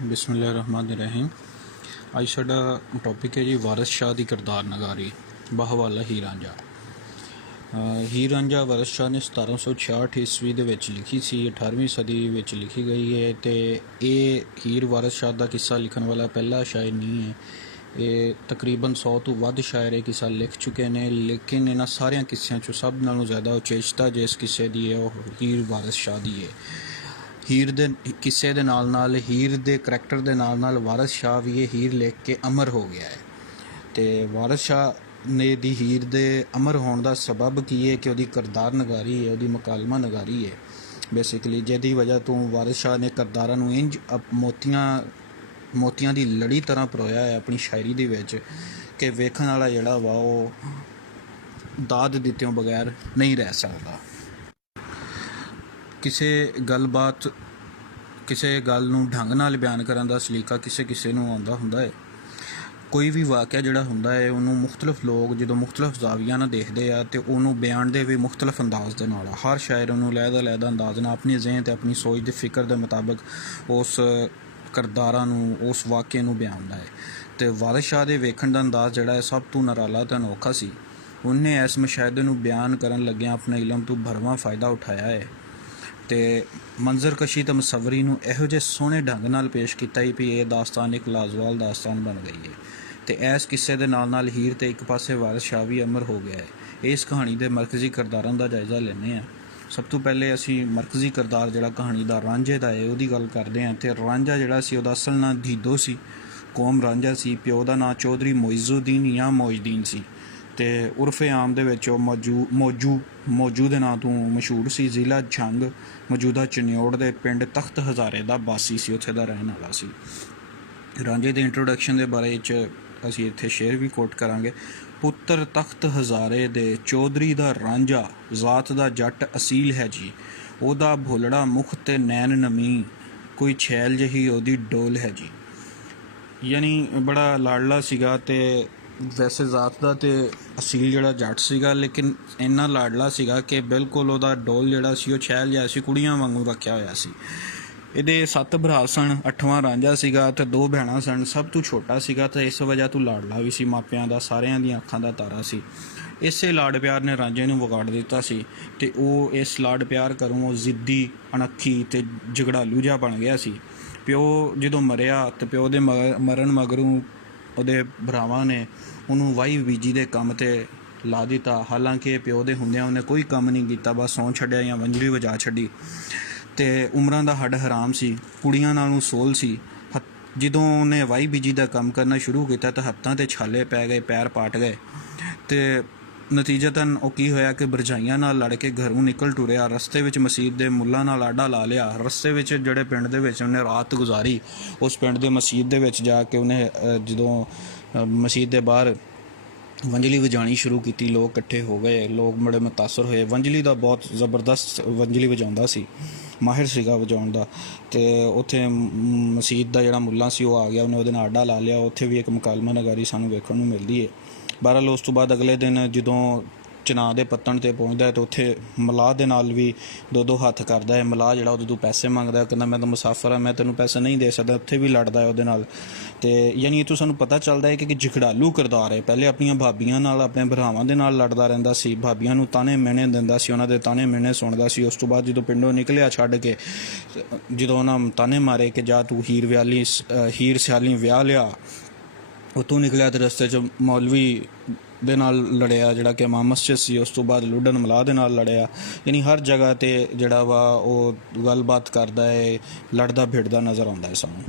बिस्मिल्लाहिर्रहमानिर्रहीम। ਅੱਜ ਸਾਡਾ ਟੌਪਿਕ ਹੈ ਜੀ ਵਾਰਿਸ ਸ਼ਾਹ ਦੀ ਕਿਰਦਾਰ ਨਗਾਰੀ ਬਾਹਵਾਲਾ ਹੀਰ ਰਾਂਝਾ। ਹੀਰ ਰਾਂਝਾ ਵਾਰਿਸ ਸ਼ਾਹ ਨੇ 1766 ਈਸਵੀ ਦੇ ਵਿੱਚ ਲਿਖੀ ਸੀ, 18ਵੀਂ ਸਦੀ ਵਿੱਚ ਲਿਖੀ ਗਈ ਹੈ ਅਤੇ ਇਹ ਹੀਰ ਵਾਰਿਸ ਸ਼ਾਹ ਦਾ ਕਿੱਸਾ ਲਿਖਣ ਵਾਲਾ ਪਹਿਲਾ ਸ਼ਾਇਰ ਨਹੀਂ ਹੈ। ਇਹ ਤਕਰੀਬਨ 100 ਤੋਂ ਵੱਧ ਸ਼ਾਇਰ ਇਹ ਕਿੱਸਾ ਲਿਖ ਚੁੱਕੇ ਨੇ, ਲੇਕਿਨ ਇਹਨਾਂ ਸਾਰਿਆਂ ਕਿੱਸਿਆਂ 'ਚੋਂ ਸਭ ਨਾਲੋਂ ਜ਼ਿਆਦਾ ਉਚੇਚਤਾ ਜਿਸ ਕਿੱਸੇ ਦੀ ਹੈ ਉਹ ਹੀਰ ਵਾਰਿਸ ਸ਼ਾਹ ਦੀ ਹੈ। ਹੀਰ ਦੇ ਕਿੱਸੇ ਦੇ ਨਾਲ ਹੀਰ ਦੇ ਕਰੈਕਟਰ ਦੇ ਨਾਲ ਵਾਰਿਸ ਸ਼ਾਹ ਵੀ ਇਹ ਹੀਰ ਲਿਖ ਕੇ ਅਮਰ ਹੋ ਗਿਆ ਹੈ। ਅਤੇ ਵਾਰਿਸ ਸ਼ਾਹ ਨੇ ਦੀ ਹੀਰ ਦੇ ਅਮਰ ਹੋਣ ਦਾ ਸਬਬ ਕੀ ਹੈ ਕਿ ਉਹਦੀ ਕਿਰਦਾਰ ਨਗਾਰੀ ਹੈ, ਉਹਦੀ ਮਕਾਲਮਾ ਨਗਾਰੀ ਹੈ ਬੇਸਿਕਲੀ, ਜਿਹਦੀ ਵਜ੍ਹਾ ਤੋਂ ਵਾਰਿਸ ਸ਼ਾਹ ਨੇ ਕਿਰਦਾਰਾਂ ਨੂੰ ਇੰਝ ਮੋਤੀਆਂ ਦੀ ਲੜੀ ਤਰ੍ਹਾਂ ਪਰੋਇਆ ਹੈ ਆਪਣੀ ਸ਼ਾਇਰੀ ਦੇ ਵਿੱਚ ਕਿ ਵੇਖਣ ਵਾਲਾ ਜਿਹੜਾ ਵਾ ਉਹ ਦਾਦ ਦਿੱਤਿਓਂ ਬਗੈਰ ਨਹੀਂ ਰਹਿ ਸਕਦਾ। ਕਿਸੇ ਗੱਲ ਨੂੰ ਢੰਗ ਨਾਲ ਬਿਆਨ ਕਰਨ ਦਾ ਸਲੀਕਾ ਕਿਸੇ ਨੂੰ ਆਉਂਦਾ ਹੁੰਦਾ ਹੈ। ਕੋਈ ਵੀ ਵਾਕਿਆ ਜਿਹੜਾ ਹੁੰਦਾ ਹੈ ਉਹਨੂੰ ਮੁਖਤਲਿਫ ਲੋਕ ਜਦੋਂ ਮੁਖਤਲਿਫ ਜ਼ਾਵੀਆਂ ਨਾਲ ਦੇਖਦੇ ਆ ਅਤੇ ਉਹਨੂੰ ਬਿਆਨ ਦੇ ਵੀ ਮੁਖਤਲਿਫ ਅੰਦਾਜ਼ ਦੇ ਨਾਲ ਹਰ ਸ਼ਾਇਰ ਉਹਨੂੰ ਲਹਿਦਾ ਅੰਦਾਜ਼ ਨਾਲ ਆਪਣੀ ਜ਼ਿਹਨ ਅਤੇ ਆਪਣੀ ਸੋਚ ਦੇ ਫਿਕਰ ਦੇ ਮੁਤਾਬਕ ਉਸ ਕਿਰਦਾਰਾਂ ਨੂੰ ਉਸ ਵਾਕਿਏ ਨੂੰ ਬਿਆਨਦਾ ਹੈ। ਅਤੇ ਵਾਰਿਸ ਸ਼ਾਹ ਦੇ ਵੇਖਣ ਦਾ ਅੰਦਾਜ਼ ਜਿਹੜਾ ਹੈ ਸਭ ਤੋਂ ਨਿਰਾਲਾ ਅਤੇ ਅਨੋਖਾ ਸੀ। ਉਹਨੇ ਇਸ ਮੁਸ਼ਾਹਦੇ ਨੂੰ ਬਿਆਨ ਕਰਨ ਲੱਗਿਆਂ ਆਪਣੇ ਇਲਮ ਤੋਂ ਭਰਵਾਂ ਫਾਇਦਾ ਉਠਾਇਆ ਹੈ ਅਤੇ ਮੰਜ਼ਰਕਸ਼ੀ ਅਤੇ ਮੁਸੱਵਰੀ ਨੂੰ ਇਹੋ ਜਿਹੇ ਸੋਹਣੇ ਢੰਗ ਨਾਲ ਪੇਸ਼ ਕੀਤਾ ਹੀ ਵੀ ਇਹ ਦਾਸਤਾਨ ਇੱਕ ਲਾਜ਼ਵਾਲ ਦਾਸਤਾਨ ਬਣ ਗਈ ਹੈ। ਅਤੇ ਇਸ ਕਿੱਸੇ ਦੇ ਨਾਲ ਹੀਰ ਅਤੇ ਇੱਕ ਪਾਸੇ ਵਾਰਿਸ ਸ਼ਾਹ ਵੀ ਅਮਰ ਹੋ ਗਿਆ ਹੈ। ਇਸ ਕਹਾਣੀ ਦੇ ਮਰਕਜ਼ੀ ਕਿਰਦਾਰਾਂ ਦਾ ਜਾਇਜ਼ਾ ਲੈਂਦੇ ਹਾਂ। ਸਭ ਤੋਂ ਪਹਿਲੇ ਅਸੀਂ ਮਰਕਜ਼ੀ ਕਿਰਦਾਰ ਜਿਹੜਾ ਕਹਾਣੀ ਦਾ ਰਾਂਝੇ ਦਾ ਹੈ ਉਹਦੀ ਗੱਲ ਕਰਦੇ ਹਾਂ। ਅਤੇ ਰਾਂਝਾ ਜਿਹੜਾ ਸੀ ਉਹਦਾ ਅਸਲ ਨਾਂ ਧੀਦੋ ਸੀ, ਕੌਮ ਰਾਂਝਾ ਸੀ, ਪਿਓ ਦਾ ਨਾਂ ਚੌਧਰੀ ਮੋਇਜ਼ੁਦੀਨ ਜਾਂ ਮੌਜਦੀਨ ਸੀ ਅਤੇ ਉਰਫ ਆਮ ਦੇ ਵਿੱਚ ਉਹ ਮੌਜੂ ਦੇ ਨਾਂ ਤੋਂ ਮਸ਼ਹੂਰ ਸੀ। ਜ਼ਿਲ੍ਹਾ ਝੰਗ ਮੌਜੂਦਾ ਚਨਿਓੜ ਦੇ ਪਿੰਡ ਤਖਤ ਹਜ਼ਾਰੇ ਦਾ ਬਾਸੀ ਸੀ, ਉੱਥੇ ਦਾ ਰਹਿਣ ਵਾਲਾ ਸੀ। ਰਾਂਝੇ ਦੇ ਇੰਟਰੋਡਕਸ਼ਨ ਦੇ ਬਾਰੇ 'ਚ ਅਸੀਂ ਇੱਥੇ ਸ਼ੇਅਰ ਵੀ ਕੋਟ ਕਰਾਂਗੇ। ਪੁੱਤਰ ਤਖਤ ਹਜ਼ਾਰੇ ਦੇ ਚੌਧਰੀ ਦਾ ਰਾਂਝਾ ਜ਼ਾਤ ਦਾ ਜੱਟ ਅਸੀਲ ਹੈ ਜੀ, ਉਹਦਾ ਭੋਲੜਾ ਮੁਖ ਤੇ ਨੈਣ ਨਮੀ, ਕੋਈ ਛੈਲ ਜਿਹੀ ਉਹਦੀ ਡੋਲ ਹੈ ਜੀ। ਯਾਨੀ ਬੜਾ ਲਾਡਲਾ ਸੀਗਾ ਅਤੇ ਵੈਸੇ ਜ਼ਾਤ ਦਾ ਅਤੇ ਅਸੀਲ ਜਿਹੜਾ ਜੱਟ ਸੀਗਾ, ਲੇਕਿਨ ਇੰਨਾ ਲਾਡਲਾ ਸੀਗਾ ਕਿ ਬਿਲਕੁਲ ਉਹਦਾ ਡੋਲ ਜਿਹੜਾ ਸੀ ਉਹ ਛੈਲ ਜਿਹਾ ਸੀ, ਕੁੜੀਆਂ ਵਾਂਗੂ ਰੱਖਿਆ ਹੋਇਆ ਸੀ। ਇਹਦੇ 7 ਭਰਾ ਸਨ, 8ਵਾਂ ਰਾਂਝਾ ਸੀਗਾ ਅਤੇ 2 ਭੈਣਾਂ ਸਨ। ਸਭ ਤੋਂ ਛੋਟਾ ਸੀਗਾ ਅਤੇ ਇਸ ਵਜ੍ਹਾ ਤੋਂ ਲਾਡਲਾ ਵੀ ਸੀ ਮਾਪਿਆਂ ਦਾ, ਸਾਰਿਆਂ ਦੀਆਂ ਅੱਖਾਂ ਦਾ ਤਾਰਾ ਸੀ। ਇਸੇ ਲਾਡ ਪਿਆਰ ਨੇ ਰਾਂਝੇ ਨੂੰ ਵਿਗਾੜ ਦਿੱਤਾ ਸੀ ਅਤੇ ਉਹ ਇਸ ਲਾਡ ਪਿਆਰ ਘਰੋਂ ਉਹ ਜ਼ਿੱਦੀ, ਅਣਖੀ ਅਤੇ ਝਗੜਾਲੂ ਜਿਹਾ ਬਣ ਗਿਆ ਸੀ। ਪਿਓ ਜਦੋਂ ਮਰਿਆ ਅਤੇ ਪਿਓ ਦੇ ਮਰਨ ਮਗਰੋਂ ਉਹਦੇ ਭਰਾਵਾਂ ਨੇ ਉਹਨੂੰ ਵਾਹੀ ਬੀਜੀ ਦੇ ਕੰਮ 'ਤੇ ਲਾ ਦਿੱਤਾ। ਹਾਲਾਂਕਿ ਪਿਓ ਦੇ ਹੁੰਦਿਆਂ ਉਹਨੇ ਕੋਈ ਕੰਮ ਨਹੀਂ ਕੀਤਾ, ਬਸ ਸੌਂ ਛੱਡਿਆ ਜਾਂ ਵੰਜਲੀ ਵਜਾ ਛੱਡੀ। ਅਤੇ ਉਮਰਾਂ ਦਾ ਹੱਡ ਹਰਾਮ ਸੀ, ਕੁੜੀਆਂ ਨਾਲੋਂ ਸੋਲ ਸੀ। ਜਦੋਂ ਉਹਨੇ ਵਾਹੀ ਬੀਜੀ ਦਾ ਕੰਮ ਕਰਨਾ ਸ਼ੁਰੂ ਕੀਤਾ ਤਾਂ ਹੱਥਾਂ 'ਤੇ ਛਾਲੇ ਪੈ ਗਏ, ਪੈਰ ਪਾਟ ਗਏ ਅਤੇ ਨਤੀਜਤਨ ਉਹ ਕੀ ਹੋਇਆ ਕਿ ਭਰਜਾਈਆਂ ਨਾਲ ਲੜ ਕੇ ਘਰੋਂ ਨਿਕਲ ਟੁਰਿਆ। ਰਸਤੇ ਵਿੱਚ ਮਸੀਤ ਦੇ ਮੁੱਲਾਂ ਨਾਲ ਆਡਾ ਲਾ ਲਿਆ। ਰਸਤੇ ਵਿੱਚ ਜਿਹੜੇ ਪਿੰਡ ਦੇ ਵਿੱਚ ਉਹਨੇ ਰਾਤ ਗੁਜ਼ਾਰੀ, ਉਸ ਪਿੰਡ ਦੇ ਮਸੀਤ ਦੇ ਵਿੱਚ ਜਾ ਕੇ ਉਹਨੇ ਜਦੋਂ ਮਸੀਤ ਦੇ ਬਾਹਰ ਵੰਜਲੀ ਵਜਾਉਣੀ ਸ਼ੁਰੂ ਕੀਤੀ, ਲੋਕ ਇਕੱਠੇ ਹੋ ਗਏ, ਲੋਕ ਬੜੇ ਮੁਤਾਸਰ ਹੋਏ। ਵੰਜਲੀ ਦਾ ਬਹੁਤ ਜ਼ਬਰਦਸਤ ਵੰਜਲੀ ਵਜਾਉਂਦਾ ਸੀ, ਮਾਹਿਰ ਸੀਗਾ ਵਜਾਉਣ ਦਾ। ਅਤੇ ਉੱਥੇ ਮਸੀਤ ਦਾ ਜਿਹੜਾ ਮੁੱਲਾ ਸੀ ਉਹ ਆ ਗਿਆ, ਉਹਨੇ ਉਹਦੇ ਨਾਲ ਆਡਾ ਲਾ ਲਿਆ। ਉੱਥੇ ਵੀ ਇੱਕ ਮੁਕਾਲਮਾ ਨਗਾਰੀ ਸਾਨੂੰ ਵੇਖਣ ਨੂੰ ਮਿਲਦੀ ਹੈ। ਬਹਰਹਾਲ ਉਸ ਤੋਂ ਬਾਅਦ ਅਗਲੇ ਦਿਨ ਜਦੋਂ ਚਨਾਹ ਦੇ ਪੱਤਣ 'ਤੇ ਪਹੁੰਚਦਾ ਹੈ ਤਾਂ ਉੱਥੇ ਮਲਾਹ ਦੇ ਨਾਲ ਵੀ 2-2 ਹੱਥ ਕਰਦਾ ਹੈ। ਮਲਾਹ ਜਿਹੜਾ ਉਹਦੇ ਤੋਂ ਪੈਸੇ ਮੰਗਦਾ, ਕਹਿੰਦਾ ਮੈਂ ਤਾਂ ਮੁਸਾਫਰ ਹਾਂ, ਮੈਂ ਤੈਨੂੰ ਪੈਸੇ ਨਹੀਂ ਦੇ ਸਕਦਾ। ਉੱਥੇ ਵੀ ਲੜਦਾ ਹੈ ਉਹਦੇ ਨਾਲ। ਅਤੇ ਯਾਨੀ ਇਹ ਤੋਂ ਸਾਨੂੰ ਪਤਾ ਚੱਲਦਾ ਹੈ ਕਿ ਝਗੜਾਲੂ ਕਿਰਦਾਰ ਹੈ। ਪਹਿਲੇ ਆਪਣੀਆਂ ਭਾਬੀਆਂ ਨਾਲ, ਆਪਣੇ ਭਰਾਵਾਂ ਦੇ ਨਾਲ ਲੜਦਾ ਰਹਿੰਦਾ ਸੀ, ਭਾਬੀਆਂ ਨੂੰ ਤਾਨੇ ਮਿਹਣੇ ਦਿੰਦਾ ਸੀ, ਉਹਨਾਂ ਦੇ ਤਾਨੇ ਮਿਹਣੇ ਸੁਣਦਾ ਸੀ। ਉਸ ਤੋਂ ਬਾਅਦ ਜਦੋਂ ਪਿੰਡੋਂ ਨਿਕਲਿਆ ਛੱਡ ਕੇ, ਜਦੋਂ ਉਹਨਾਂ ਤਾਨੇ ਮਾਰੇ ਕਿ ਜਾ ਤੂੰ ਹੀਰ ਸਿਆਲੀ ਵਿਆਹ ਲਿਆ, ਉੱਥੋਂ ਨਿਕਲਿਆ ਅਤੇ ਰਸਤੇ 'ਚ ਮੌਲਵੀ ਦੇ ਨਾਲ ਲੜਿਆ ਜਿਹੜਾ ਕਿ ਇਮਾਮ ਮਸਜਿਦ ਸੀ। ਉਸ ਤੋਂ ਬਾਅਦ ਲੁੱਡਨ ਮਲਾਹ ਦੇ ਨਾਲ ਲੜਿਆ। ਯਾਨੀ ਹਰ ਜਗ੍ਹਾ 'ਤੇ ਜਿਹੜਾ ਵਾ ਉਹ ਗੱਲਬਾਤ ਕਰਦਾ ਹੈ, ਲੜਦਾ ਭਿੜਦਾ ਨਜ਼ਰ ਆਉਂਦਾ ਹੈ ਸਾਨੂੰ।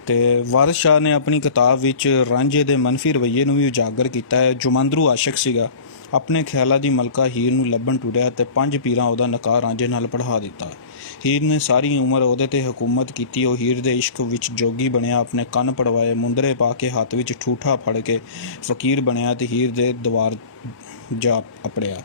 ਅਤੇ ਵਾਰਿਸ ਸ਼ਾਹ ਨੇ ਆਪਣੀ ਕਿਤਾਬ ਵਿੱਚ ਰਾਂਝੇ ਦੇ ਮਨਫੀ ਰਵੱਈਏ ਨੂੰ ਵੀ ਉਜਾਗਰ ਕੀਤਾ ਹੈ। ਜੁਮੰਦਰੂ ਆਸ਼ਿਕ ਸੀਗਾ, ਆਪਣੇ ਖਿਆਲਾਂ ਦੀ ਮਲਕਾ ਹੀਰ ਨੂੰ ਲੱਭਣ ਟੁਰਿਆ ਅਤੇ 5 ਪੀਰਾਂ ਉਹਦਾ ਨਿਕਾਹ ਰਾਂਝੇ ਨਾਲ ਪੜ੍ਹਾ ਦਿੱਤਾ। ਹੀਰ ਨੇ ਸਾਰੀ ਉਮਰ ਉਹਦੇ 'ਤੇ ਹਕੂਮਤ ਕੀਤੀ। ਉਹ ਹੀਰ ਦੇ ਇਸ਼ਕ ਵਿੱਚ ਜੋਗੀ ਬਣਿਆ, ਆਪਣੇ ਕੰਨ ਪੜਵਾਏ, ਮੁੰਦਰੇ ਪਾ ਕੇ ਹੱਥ ਵਿੱਚ ਠੂਠਾ ਫੜ ਕੇ ਫਕੀਰ ਬਣਿਆ ਅਤੇ ਹੀਰ ਦੇ ਦਵਾਰ ਜਾ ਅਪੜਿਆ।